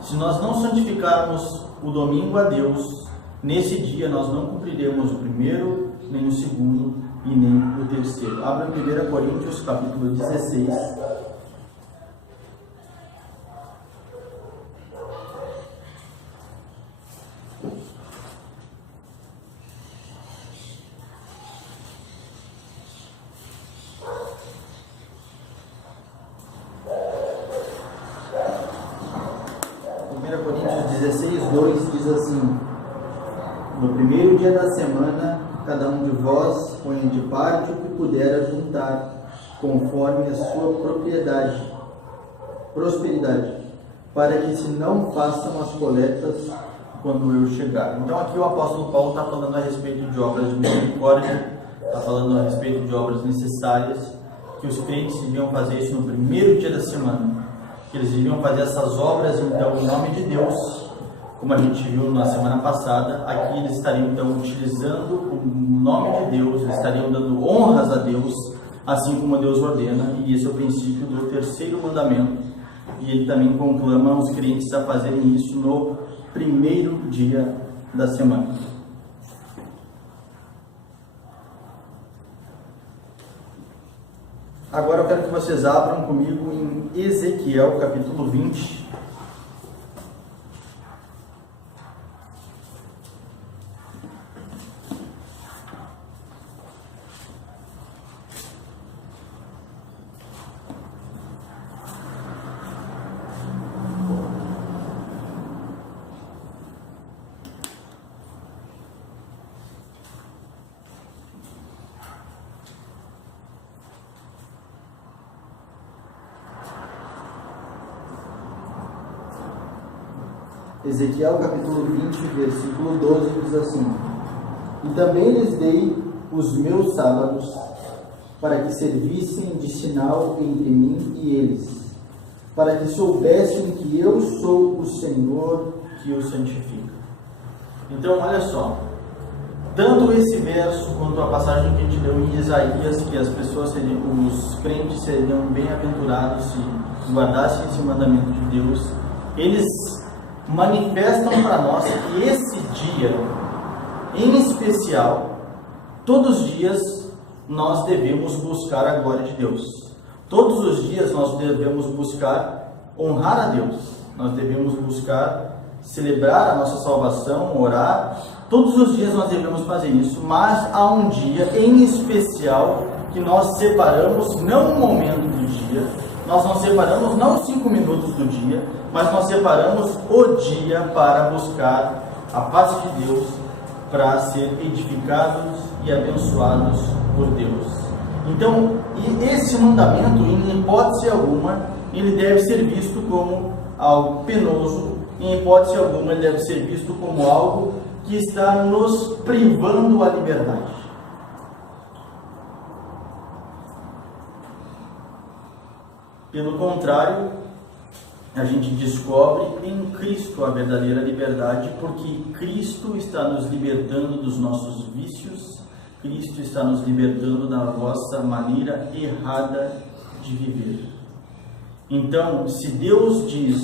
Se nós não santificarmos o domingo a Deus, nesse dia nós não cumpriremos o primeiro, nem o segundo e nem o terceiro. Abra em 1 Coríntios capítulo 16. No primeiro dia da semana, cada um de vós ponha de parte o que puder juntar, conforme a sua prosperidade, para que se não façam as coletas quando eu chegar. Então aqui o apóstolo Paulo está falando a respeito de obras de misericórdia, está falando a respeito de obras necessárias, que os crentes deviam fazer isso no primeiro dia da semana, que eles deviam fazer essas obras então em nome de Deus. Como a gente viu na semana passada, aqui eles estariam então utilizando o nome de Deus, eles estariam dando honras a Deus, assim como Deus ordena, e esse é o princípio do terceiro mandamento. E ele também conclama os crentes a fazerem isso no primeiro dia da semana. Agora eu quero que vocês abram comigo em Ezequiel capítulo 20. Ezequiel capítulo 20, versículo 12 diz assim: E também lhes dei os meus sábados, para que servissem de sinal entre mim e eles, para que soubessem que eu sou o Senhor que os santifica. Então olha só, tanto esse verso quanto a passagem que a gente leu em Isaías, que as pessoas seriam, os crentes seriam bem-aventurados se guardassem esse mandamento de Deus, eles manifestam para nós que esse dia, em especial, todos os dias nós devemos buscar a glória de Deus. Todos os dias nós devemos buscar honrar a Deus. Nós devemos buscar celebrar a nossa salvação, orar. Todos os dias nós devemos fazer isso, mas há um dia em especial que nós separamos, não um momento do dia, nós não separamos não 5 minutos do dia, mas nós separamos o dia para buscar a paz de Deus, para ser edificados e abençoados por Deus. Então, esse mandamento, em hipótese alguma, ele deve ser visto como algo penoso, em hipótese alguma, ele deve ser visto como algo que está nos privando a liberdade. Pelo contrário, a gente descobre em Cristo a verdadeira liberdade, porque Cristo está nos libertando dos nossos vícios, Cristo está nos libertando da nossa maneira errada de viver. Então, se Deus diz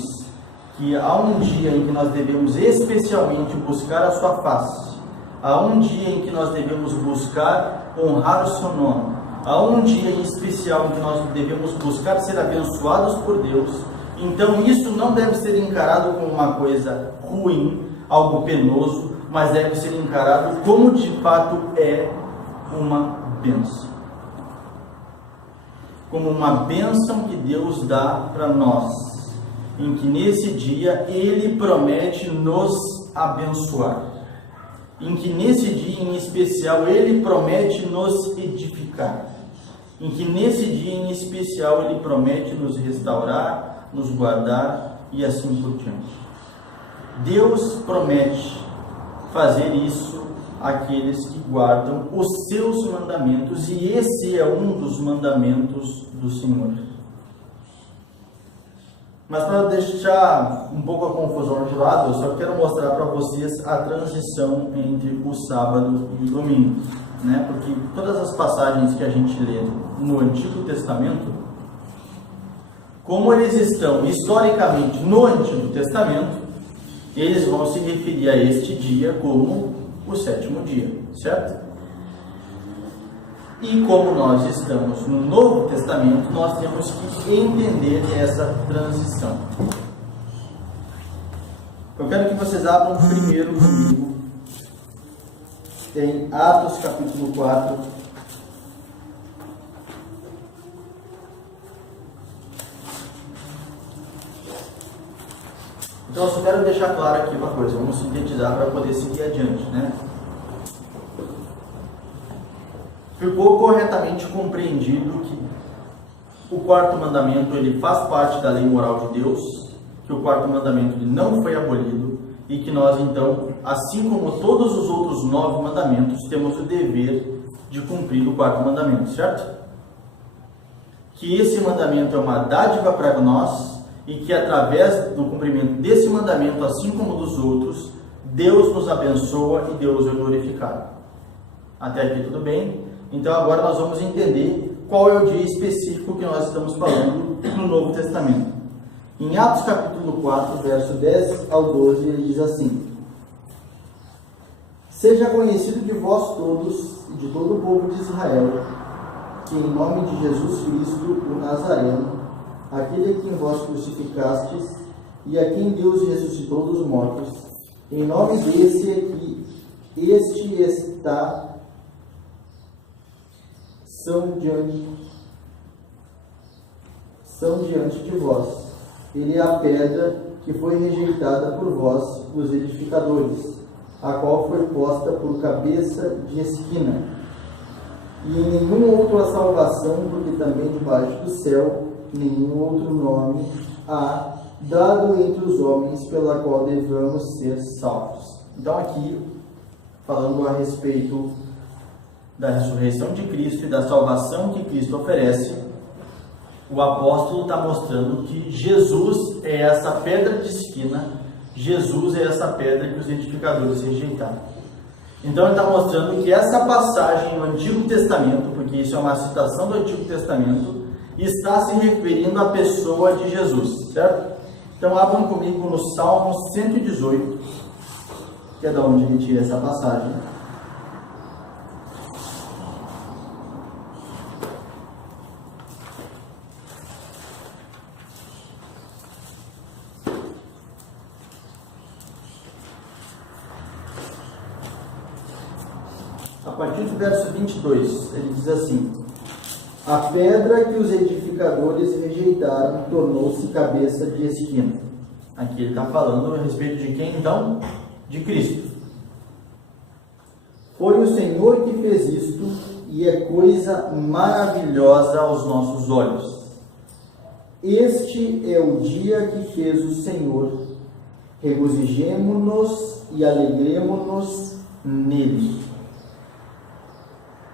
que há um dia em que nós devemos especialmente buscar a sua face, há um dia em que nós devemos buscar honrar o seu nome, há um dia em especial em que nós devemos buscar ser abençoados por Deus, então isso não deve ser encarado como uma coisa ruim, algo penoso, mas deve ser encarado como de fato é uma bênção. Como uma bênção que Deus dá para nós, em que nesse dia Ele promete nos abençoar, em que nesse dia em especial Ele promete nos edificar, em que nesse dia em especial Ele promete nos restaurar, nos guardar e assim por diante. Deus promete fazer isso àqueles que guardam os seus mandamentos, e esse é um dos mandamentos do Senhor. Mas para deixar um pouco a confusão de lado, eu só quero mostrar para vocês a transição entre o sábado e o domingo, né? Porque todas as passagens que a gente lê no Antigo Testamento, como eles estão historicamente no Antigo Testamento, eles vão se referir a este dia como o 7º dia, certo? E como nós estamos no Novo Testamento, nós temos que entender essa transição. Eu quero que vocês abram primeiro comigo em Atos capítulo 4. Então eu só quero deixar claro aqui uma coisa, vamos sintetizar para poder seguir adiante, né? Ficou corretamente compreendido que o 4º mandamento ele faz parte da lei moral de Deus, que o 4º mandamento ele não foi abolido e que nós então, assim como todos os outros 9 mandamentos, temos o dever de cumprir o 4º mandamento, certo? Que esse mandamento é uma dádiva para nós e que através do cumprimento desse mandamento, assim como dos outros, Deus nos abençoa e Deus é glorificado. Até aqui tudo bem? Então agora nós vamos entender qual é o dia específico que nós estamos falando no Novo Testamento. Em Atos capítulo 4, verso 10 ao 12, ele diz assim: Seja conhecido de vós todos e de todo o povo de Israel, que em nome de Jesus Cristo, o Nazareno, aquele a quem vós crucificastes e a quem Deus ressuscitou dos mortos, em nome desse aqui, este está são diante de vós. Ele é a pedra que foi rejeitada por vós, os edificadores, a qual foi posta por cabeça de esquina. E em nenhum outro há salvação, porque também debaixo do céu nenhum outro nome há dado entre os homens pela qual devemos ser salvos. Então aqui, falando a respeito da ressurreição de Cristo e da salvação que Cristo oferece, o apóstolo está mostrando que Jesus é essa pedra de esquina, Jesus é essa pedra que os edificadores rejeitaram. Então ele está mostrando que essa passagem no Antigo Testamento, porque isso é uma citação do Antigo Testamento, está se referindo à pessoa de Jesus, certo? Então abram comigo no Salmo 118, que é da onde ele tira essa passagem. A partir do verso 22, ele diz assim: a pedra que os edificadores rejeitaram tornou-se cabeça de esquina. Aqui ele está falando a respeito de quem então? De Cristo. Foi o Senhor que fez isto, e é coisa maravilhosa aos nossos olhos. Este é o dia que fez o Senhor. Regozijemo-nos e alegremo-nos nele.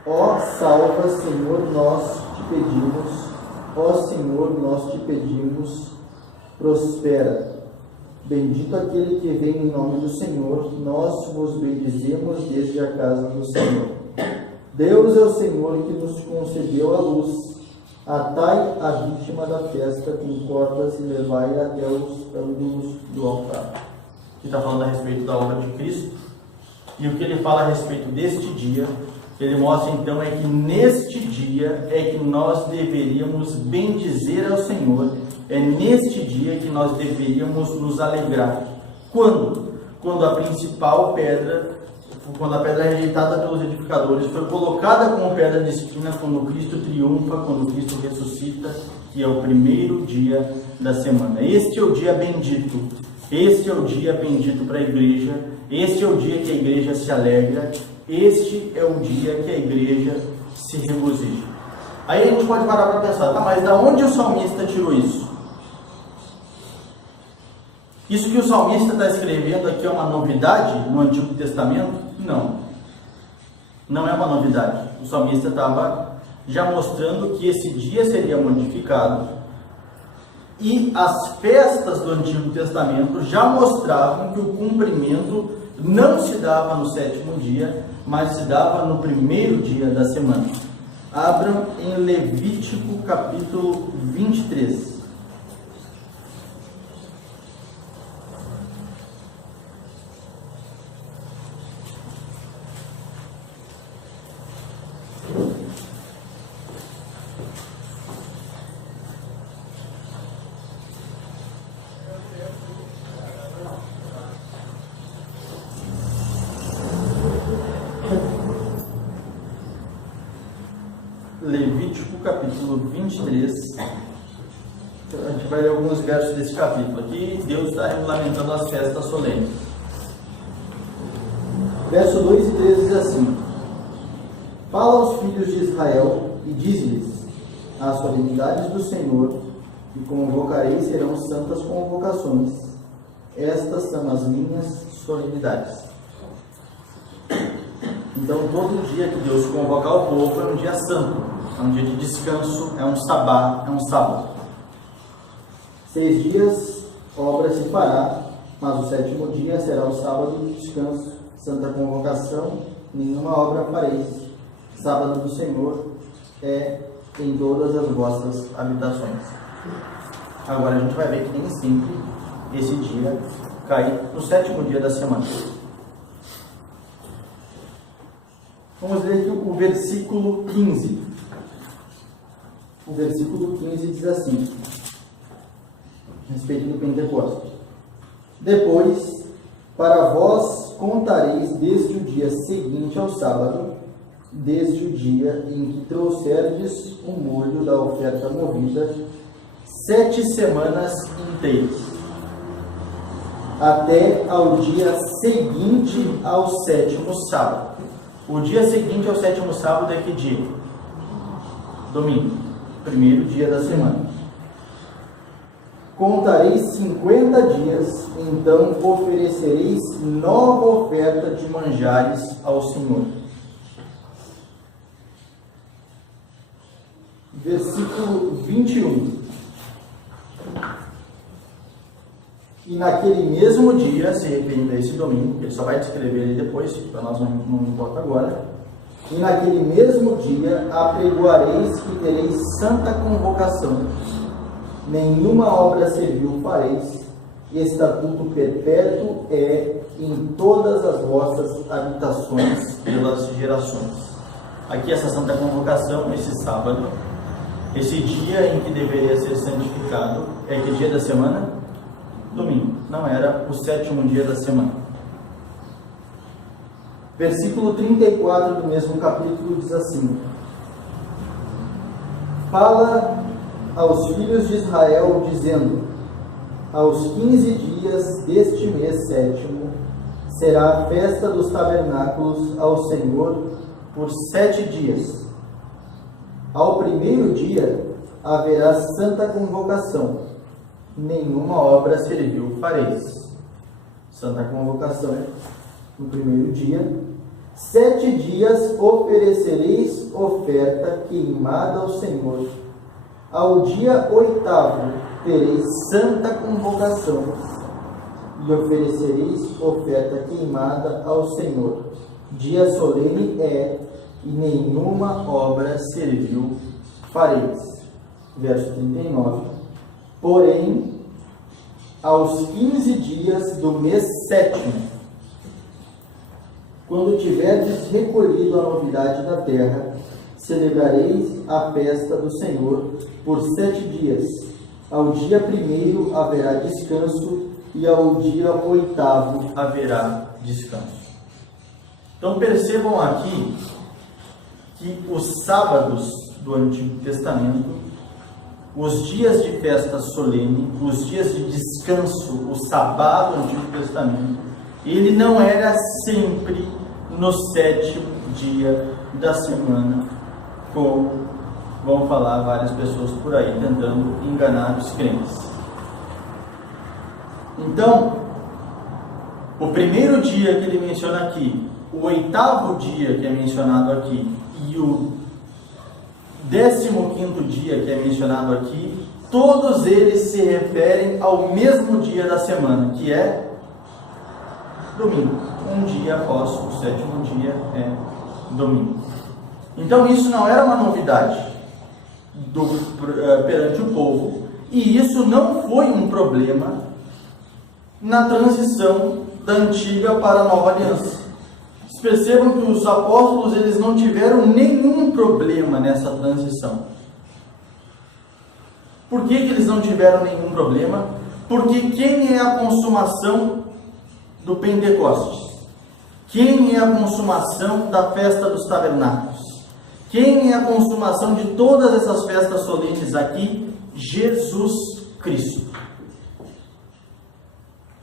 Ó salva, Senhor, nós te pedimos. Ó Senhor, nós te pedimos, prospera. Bendito aquele que vem em nome do Senhor, nós vos bendizemos desde a casa do Senhor. Deus é o Senhor que nos concedeu a luz. Atai a vítima da festa com cordas e levai até os ângulos do altar. Aqui está falando a respeito da obra de Cristo. E o que ele fala a respeito deste dia, ele mostra então é que neste dia é que nós deveríamos bendizer ao Senhor. É neste dia que nós deveríamos nos alegrar. Quando? Quando a principal pedra, quando a pedra rejeitada pelos edificadores foi colocada como pedra de esquina, quando Cristo triunfa, quando Cristo ressuscita, que é o primeiro dia da semana. Este é o dia bendito. Este é o dia bendito para a igreja. Este é o dia que a igreja se alegra. Este é o dia que a igreja se regozija. Aí a gente pode parar para pensar, tá, mas da onde o salmista tirou isso? Isso que o salmista está escrevendo aqui é uma novidade no Antigo Testamento? Não. Não é uma novidade. O salmista estava já mostrando que esse dia seria modificado. E as festas do Antigo Testamento já mostravam que o cumprimento não se dava no sétimo dia, mas se dava no primeiro dia da semana. Abram em Levítico capítulo 23. Levítico capítulo 23, a gente vai ler alguns versos desse capítulo aqui. Deus está regulamentando as festas solenes. Verso 2 e 3 diz assim: fala aos filhos de Israel e diz-lhes: as solenidades do Senhor que convocarei serão santas convocações. Estas são as minhas solenidades. Então, todo dia que Deus convocar o povo é um dia santo, é um dia de descanso, é um sabá, é um sábado. 6 dias obra se fará, mas o sétimo dia será o sábado de descanso, santa convocação, nenhuma obra fareis. Sábado do Senhor é em todas as vossas habitações. Agora a gente vai ver que nem sempre esse dia cai no sétimo dia da semana. Vamos ler aqui o versículo 15. O versículo 15 diz assim, a respeito do Pentecostes: depois, para vós contareis desde o dia seguinte ao sábado, desde o dia em que trouxerdes o molho da oferta movida, 7 semanas inteiras, até ao dia seguinte ao sétimo sábado. O dia seguinte ao sétimo sábado é que dia? Domingo, primeiro dia da semana. Contareis 50 dias, então oferecereis nova oferta de manjares ao Senhor. Versículo 21. E naquele mesmo dia, se referindo a esse domingo, ele só vai descrever ele depois, para nós não importa agora. E naquele mesmo dia apregoareis que tereis santa convocação. Nenhuma obra servil fareis, estatuto perpétuo é em todas as vossas habitações pelas gerações. Aqui essa santa convocação, esse sábado, esse dia em que deveria ser santificado, é que dia da semana? Domingo. Não era o 7º dia da semana. Versículo 34 do mesmo capítulo diz assim: Fala aos filhos de Israel, dizendo: aos 15 dias deste mês 7º será a festa dos tabernáculos ao Senhor por 7 dias. Ao primeiro dia haverá santa convocação, nenhuma obra servil fareis. Santa convocação no primeiro dia. 7 dias oferecereis oferta queimada ao Senhor. Ao dia 8º tereis santa convocação e oferecereis oferta queimada ao Senhor. Dia solene é, e nenhuma obra servil fareis. Verso 39. Porém, aos 15 dias do mês 7º, quando tiverdes recolhido a novidade da terra, celebrareis a festa do Senhor por 7 dias. Ao dia 1º haverá descanso e ao dia 8º haverá descanso. Então percebam aqui que os sábados do Antigo Testamento, os dias de festa solene, os dias de descanso, o sabá do Antigo Testamento, ele não era sempre no 7º dia da semana, como vão falar várias pessoas por aí tentando enganar os crentes. Então, o primeiro dia que ele menciona aqui, o 8º dia que é mencionado aqui e o 15º dia que é mencionado aqui, todos eles se referem ao mesmo dia da semana, que é domingo. Um dia após o 7º dia é domingo. Então isso não era uma novidade perante o povo, e isso não foi um problema na transição da antiga para a nova aliança. Vocês percebam que os apóstolos eles não tiveram nenhum problema nessa transição. Por que eles não tiveram nenhum problema? Porque quem é a consumação do Pentecostes? Quem é a consumação da festa dos tabernáculos? Quem é a consumação de todas essas festas solenes aqui? Jesus Cristo.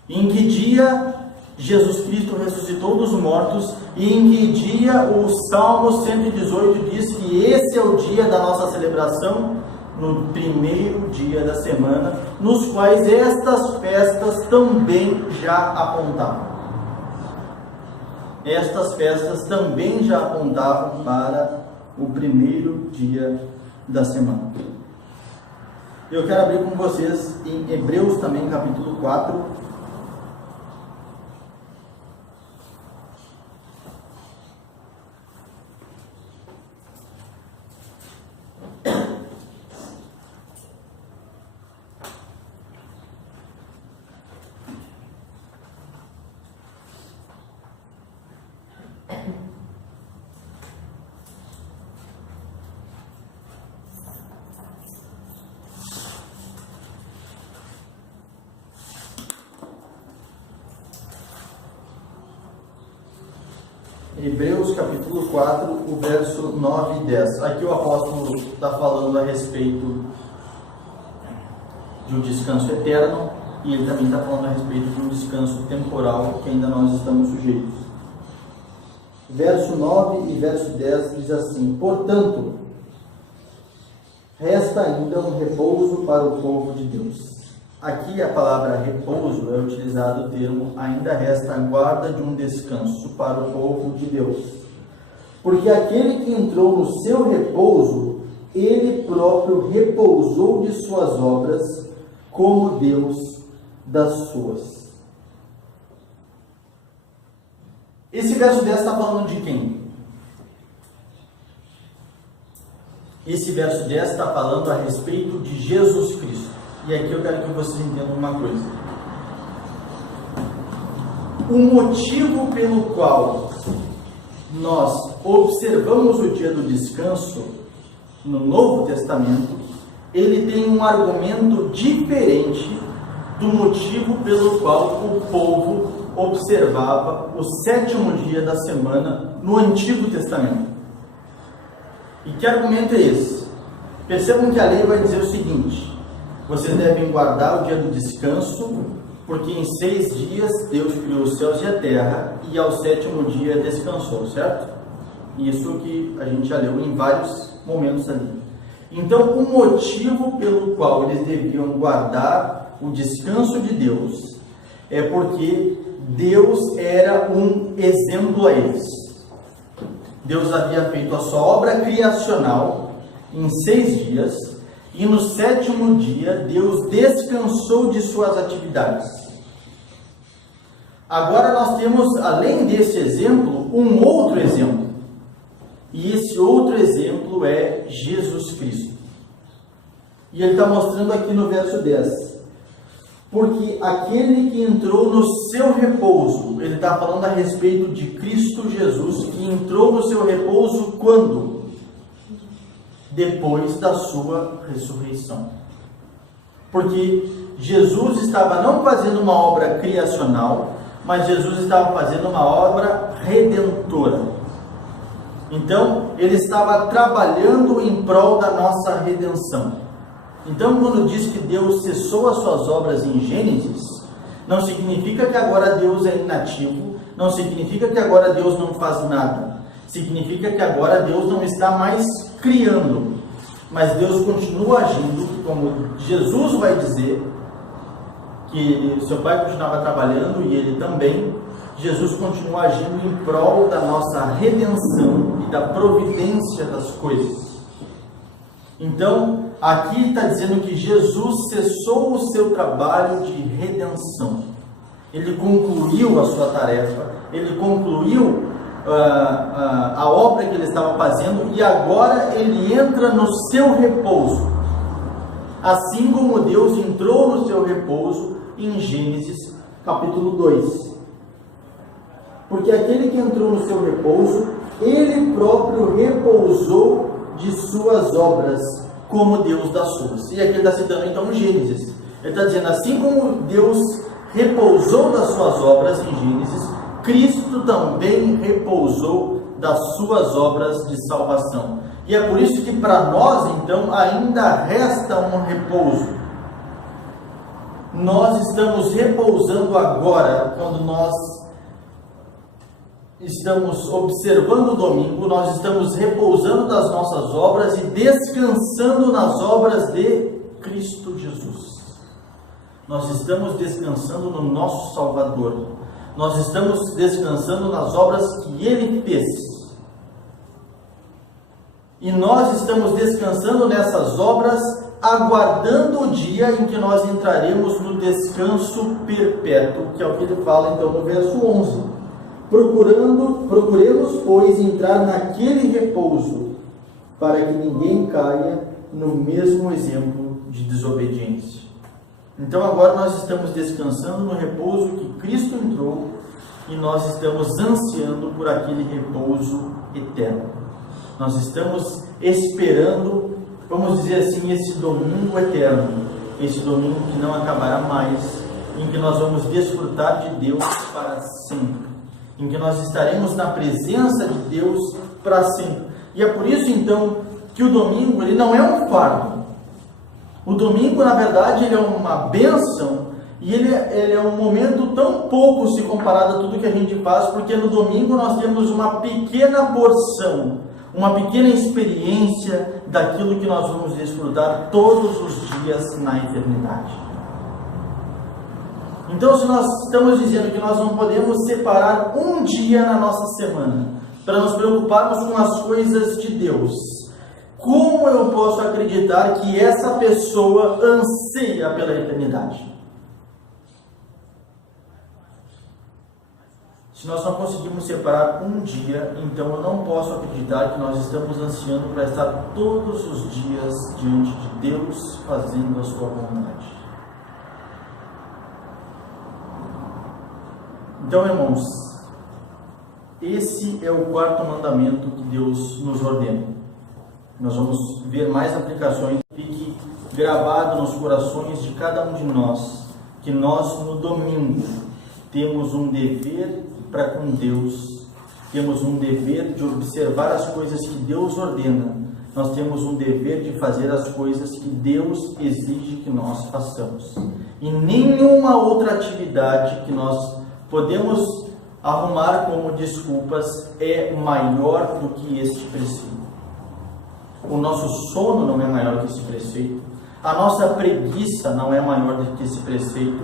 Em que dia Jesus Cristo ressuscitou dos mortos? E em que dia o Salmo 118 diz que esse é o dia da nossa celebração? No primeiro dia da semana, nos quais estas festas também já apontavam. Estas festas também já apontavam para o primeiro dia da semana. Eu quero abrir com vocês em Hebreus também, capítulo 4. Hebreus capítulo 4, o verso 9 e 10. Aqui o apóstolo está falando a respeito de um descanso eterno, e ele também está falando a respeito de um descanso temporal que ainda nós estamos sujeitos. Verso 9 e verso 10 diz assim: portanto, resta ainda um repouso para o povo de Deus. Aqui a palavra repouso é utilizado o termo ainda resta a guarda de um descanso para o povo de Deus. Porque aquele que entrou no seu repouso, ele próprio repousou de suas obras, como Deus das suas. Esse verso 10 está falando de quem? Esse verso 10 está falando a respeito de Jesus Cristo. E aqui eu quero que vocês entendam uma coisa. o motivo pelo qual nós observamos o dia do descanso no Novo Testamento, ele tem um argumento diferente do motivo pelo qual o povo observava o 7º dia da semana no Antigo Testamento. E que argumento é esse? Percebam que a lei vai dizer o seguinte: vocês devem guardar o dia do descanso, porque em 6 dias Deus criou os céus e a terra, e ao 7º dia descansou, certo? Isso que a gente já leu em vários momentos ali. Então, o motivo pelo qual eles deviam guardar o descanso de Deus é porque Deus era um exemplo a eles. Deus havia feito a sua obra criacional em 6 dias, e no 7º dia Deus descansou de suas atividades. Agora nós temos, além desse exemplo, um outro exemplo. E esse outro exemplo é Jesus Cristo. E ele está mostrando aqui no verso 10. Porque aquele que entrou no seu repouso, ele está falando a respeito de Cristo Jesus, que entrou no seu repouso quando? Depois da sua ressurreição. Porque Jesus estava não fazendo uma obra criacional, mas Jesus estava fazendo uma obra redentora. Então, ele estava trabalhando em prol da nossa redenção. Então, quando diz que Deus cessou as suas obras em Gênesis, não significa que agora Deus é inativo, não significa que agora Deus não faz nada. Significa que agora Deus não está mais criando, mas Deus continua agindo, como Jesus vai dizer, que seu pai continuava trabalhando e ele também. Jesus continua agindo em prol da nossa redenção e da providência das coisas. Então, aqui está dizendo que Jesus cessou o seu trabalho de redenção. Ele concluiu a sua tarefa, ele concluiu a obra que ele estava fazendo, e agora ele entra no seu repouso. Assim como Deus entrou no seu repouso em Gênesis capítulo 2. Porque aquele que entrou no seu repouso, ele próprio repousou de suas obras, como Deus das suas. E aqui ele está citando então Gênesis. Ele está dizendo, assim como Deus repousou das suas obras em Gênesis, Cristo também repousou das suas obras de salvação. E é por isso que para nós, então, ainda resta um repouso. Nós estamos repousando agora, quando nós estamos observando o domingo, nós estamos repousando das nossas obras e descansando nas obras de Cristo Jesus. Nós estamos descansando no nosso Salvador. Nós estamos descansando nas obras que Ele fez. E nós estamos descansando nessas obras, aguardando o dia em que nós entraremos no descanso perpétuo, que é o que ele fala então no verso 11. Procuremos, pois, entrar naquele repouso, para que ninguém caia no mesmo exemplo de desobediência. Então agora nós estamos descansando no repouso que Cristo entrou, e nós estamos ansiando por aquele repouso eterno. Nós estamos esperando, vamos dizer assim, esse domingo eterno, esse domingo que não acabará mais, em que nós vamos desfrutar de Deus para sempre, em que nós estaremos na presença de Deus para sempre. E é por isso então que o domingo ele não é um fardo. O domingo, na verdade, ele é uma bênção, e ele é um momento tão pouco se comparado a tudo que a gente faz, porque no domingo nós temos uma pequena porção, uma pequena experiência daquilo que nós vamos desfrutar todos os dias na eternidade. Então, se nós estamos dizendo que nós não podemos separar um dia na nossa semana para nos preocuparmos com as coisas de Deus, como eu posso acreditar que essa pessoa anseia pela eternidade? Se nós não conseguimos separar um dia, então eu não posso acreditar que nós estamos ansiando para estar todos os dias diante de Deus, fazendo a sua vontade. Então, irmãos, esse é o quarto mandamento que Deus nos ordena. Nós vamos ver mais aplicações. Fique gravado nos corações de cada um de nós, que nós no domingo temos um dever para com Deus, temos um dever de observar as coisas que Deus ordena, nós temos um dever de fazer as coisas que Deus exige que nós façamos. E nenhuma outra atividade que nós podemos arrumar como desculpas é maior do que este preceito. O nosso sono não é maior que esse preceito. A nossa preguiça não é maior do que esse preceito.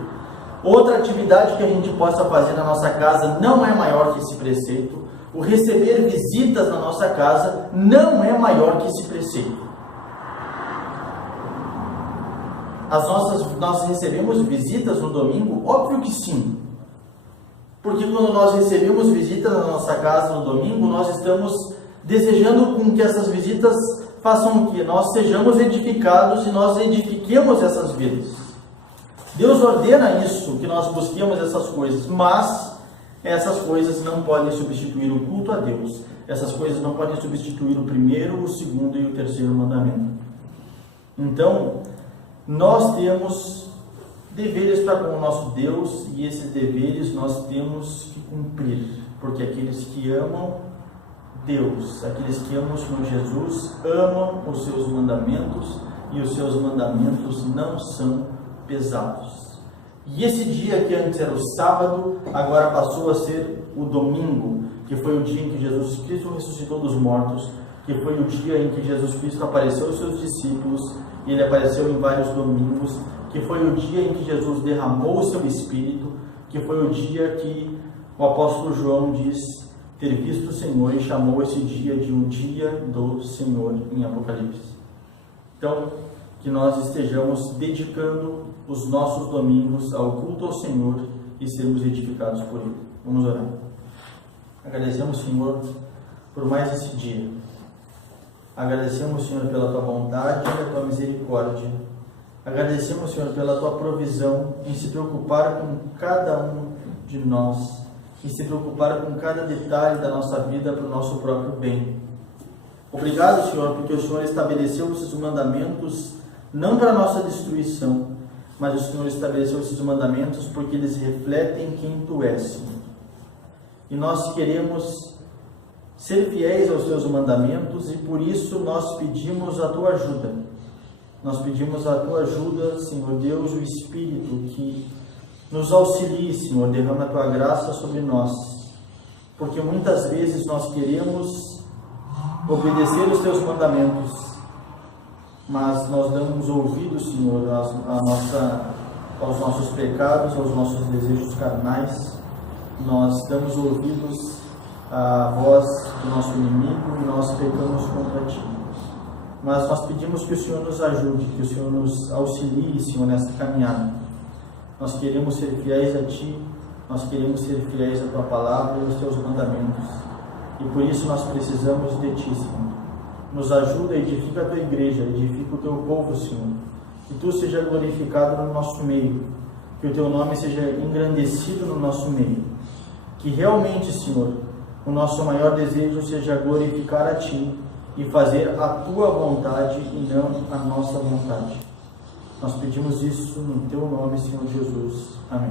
Outra atividade que a gente possa fazer na nossa casa não é maior que esse preceito. O receber visitas na nossa casa não é maior que esse preceito. Nós recebemos visitas no domingo? Óbvio que sim. Porque quando nós recebemos visitas na nossa casa no domingo, nós estamos desejando com que essas visitas façam que nós sejamos edificados e nós edifiquemos essas vidas. Deus ordena isso, que nós busquemos essas coisas, mas essas coisas não podem substituir o culto a Deus. Essas coisas não podem substituir o primeiro, o segundo e o terceiro mandamento. Então, nós temos deveres para com o nosso Deus e esses deveres nós temos que cumprir, porque aqueles que amam Deus, aqueles que amam o Senhor Jesus, amam os seus mandamentos e os seus mandamentos não são pesados. E esse dia que antes era o sábado, agora passou a ser o domingo, que foi o dia em que Jesus Cristo ressuscitou dos mortos, que foi o dia em que Jesus Cristo apareceu aos seus discípulos, e ele apareceu em vários domingos, que foi o dia em que Jesus derramou o seu Espírito, que foi o dia que o apóstolo João diz ter visto o Senhor e chamou esse dia de um dia do Senhor em Apocalipse. Então, que nós estejamos dedicando os nossos domingos ao culto ao Senhor e sermos edificados por Ele. Vamos orar. Agradecemos, Senhor, por mais esse dia. Agradecemos, Senhor, pela Tua bondade e a Tua misericórdia. Agradecemos, Senhor, pela Tua provisão em se preocupar com cada um de nós, em se preocupar com cada detalhe da nossa vida para o nosso próprio bem. Obrigado, Senhor, porque o Senhor estabeleceu esses mandamentos não para a nossa destruição, mas o Senhor estabeleceu esses mandamentos porque eles refletem quem Tu és, Senhor. E nós queremos ser fiéis aos Teus mandamentos e por isso nós pedimos a Tua ajuda. Nós pedimos a Tua ajuda, Senhor Deus, o Espírito que nos auxilie, Senhor, derrama a Tua graça sobre nós, porque muitas vezes nós queremos obedecer os Teus mandamentos, mas nós damos ouvidos, Senhor, aos nossos pecados, aos nossos desejos carnais, nós damos ouvidos à voz do nosso inimigo e nós pecamos contra Ti. Mas nós pedimos que o Senhor nos ajude, que o Senhor nos auxilie, Senhor, nessa caminhada. Nós queremos ser fiéis a Ti, nós queremos ser fiéis à Tua palavra e aos Teus mandamentos. E por isso nós precisamos de Ti, Senhor. Nos ajuda, edifica a Tua igreja, edifica o Teu povo, Senhor. Que Tu seja glorificado no nosso meio, que o Teu nome seja engrandecido no nosso meio. Que realmente, Senhor, o nosso maior desejo seja glorificar a Ti e fazer a Tua vontade e não a nossa vontade. Nós pedimos isso no Teu nome, Senhor Jesus. Amém.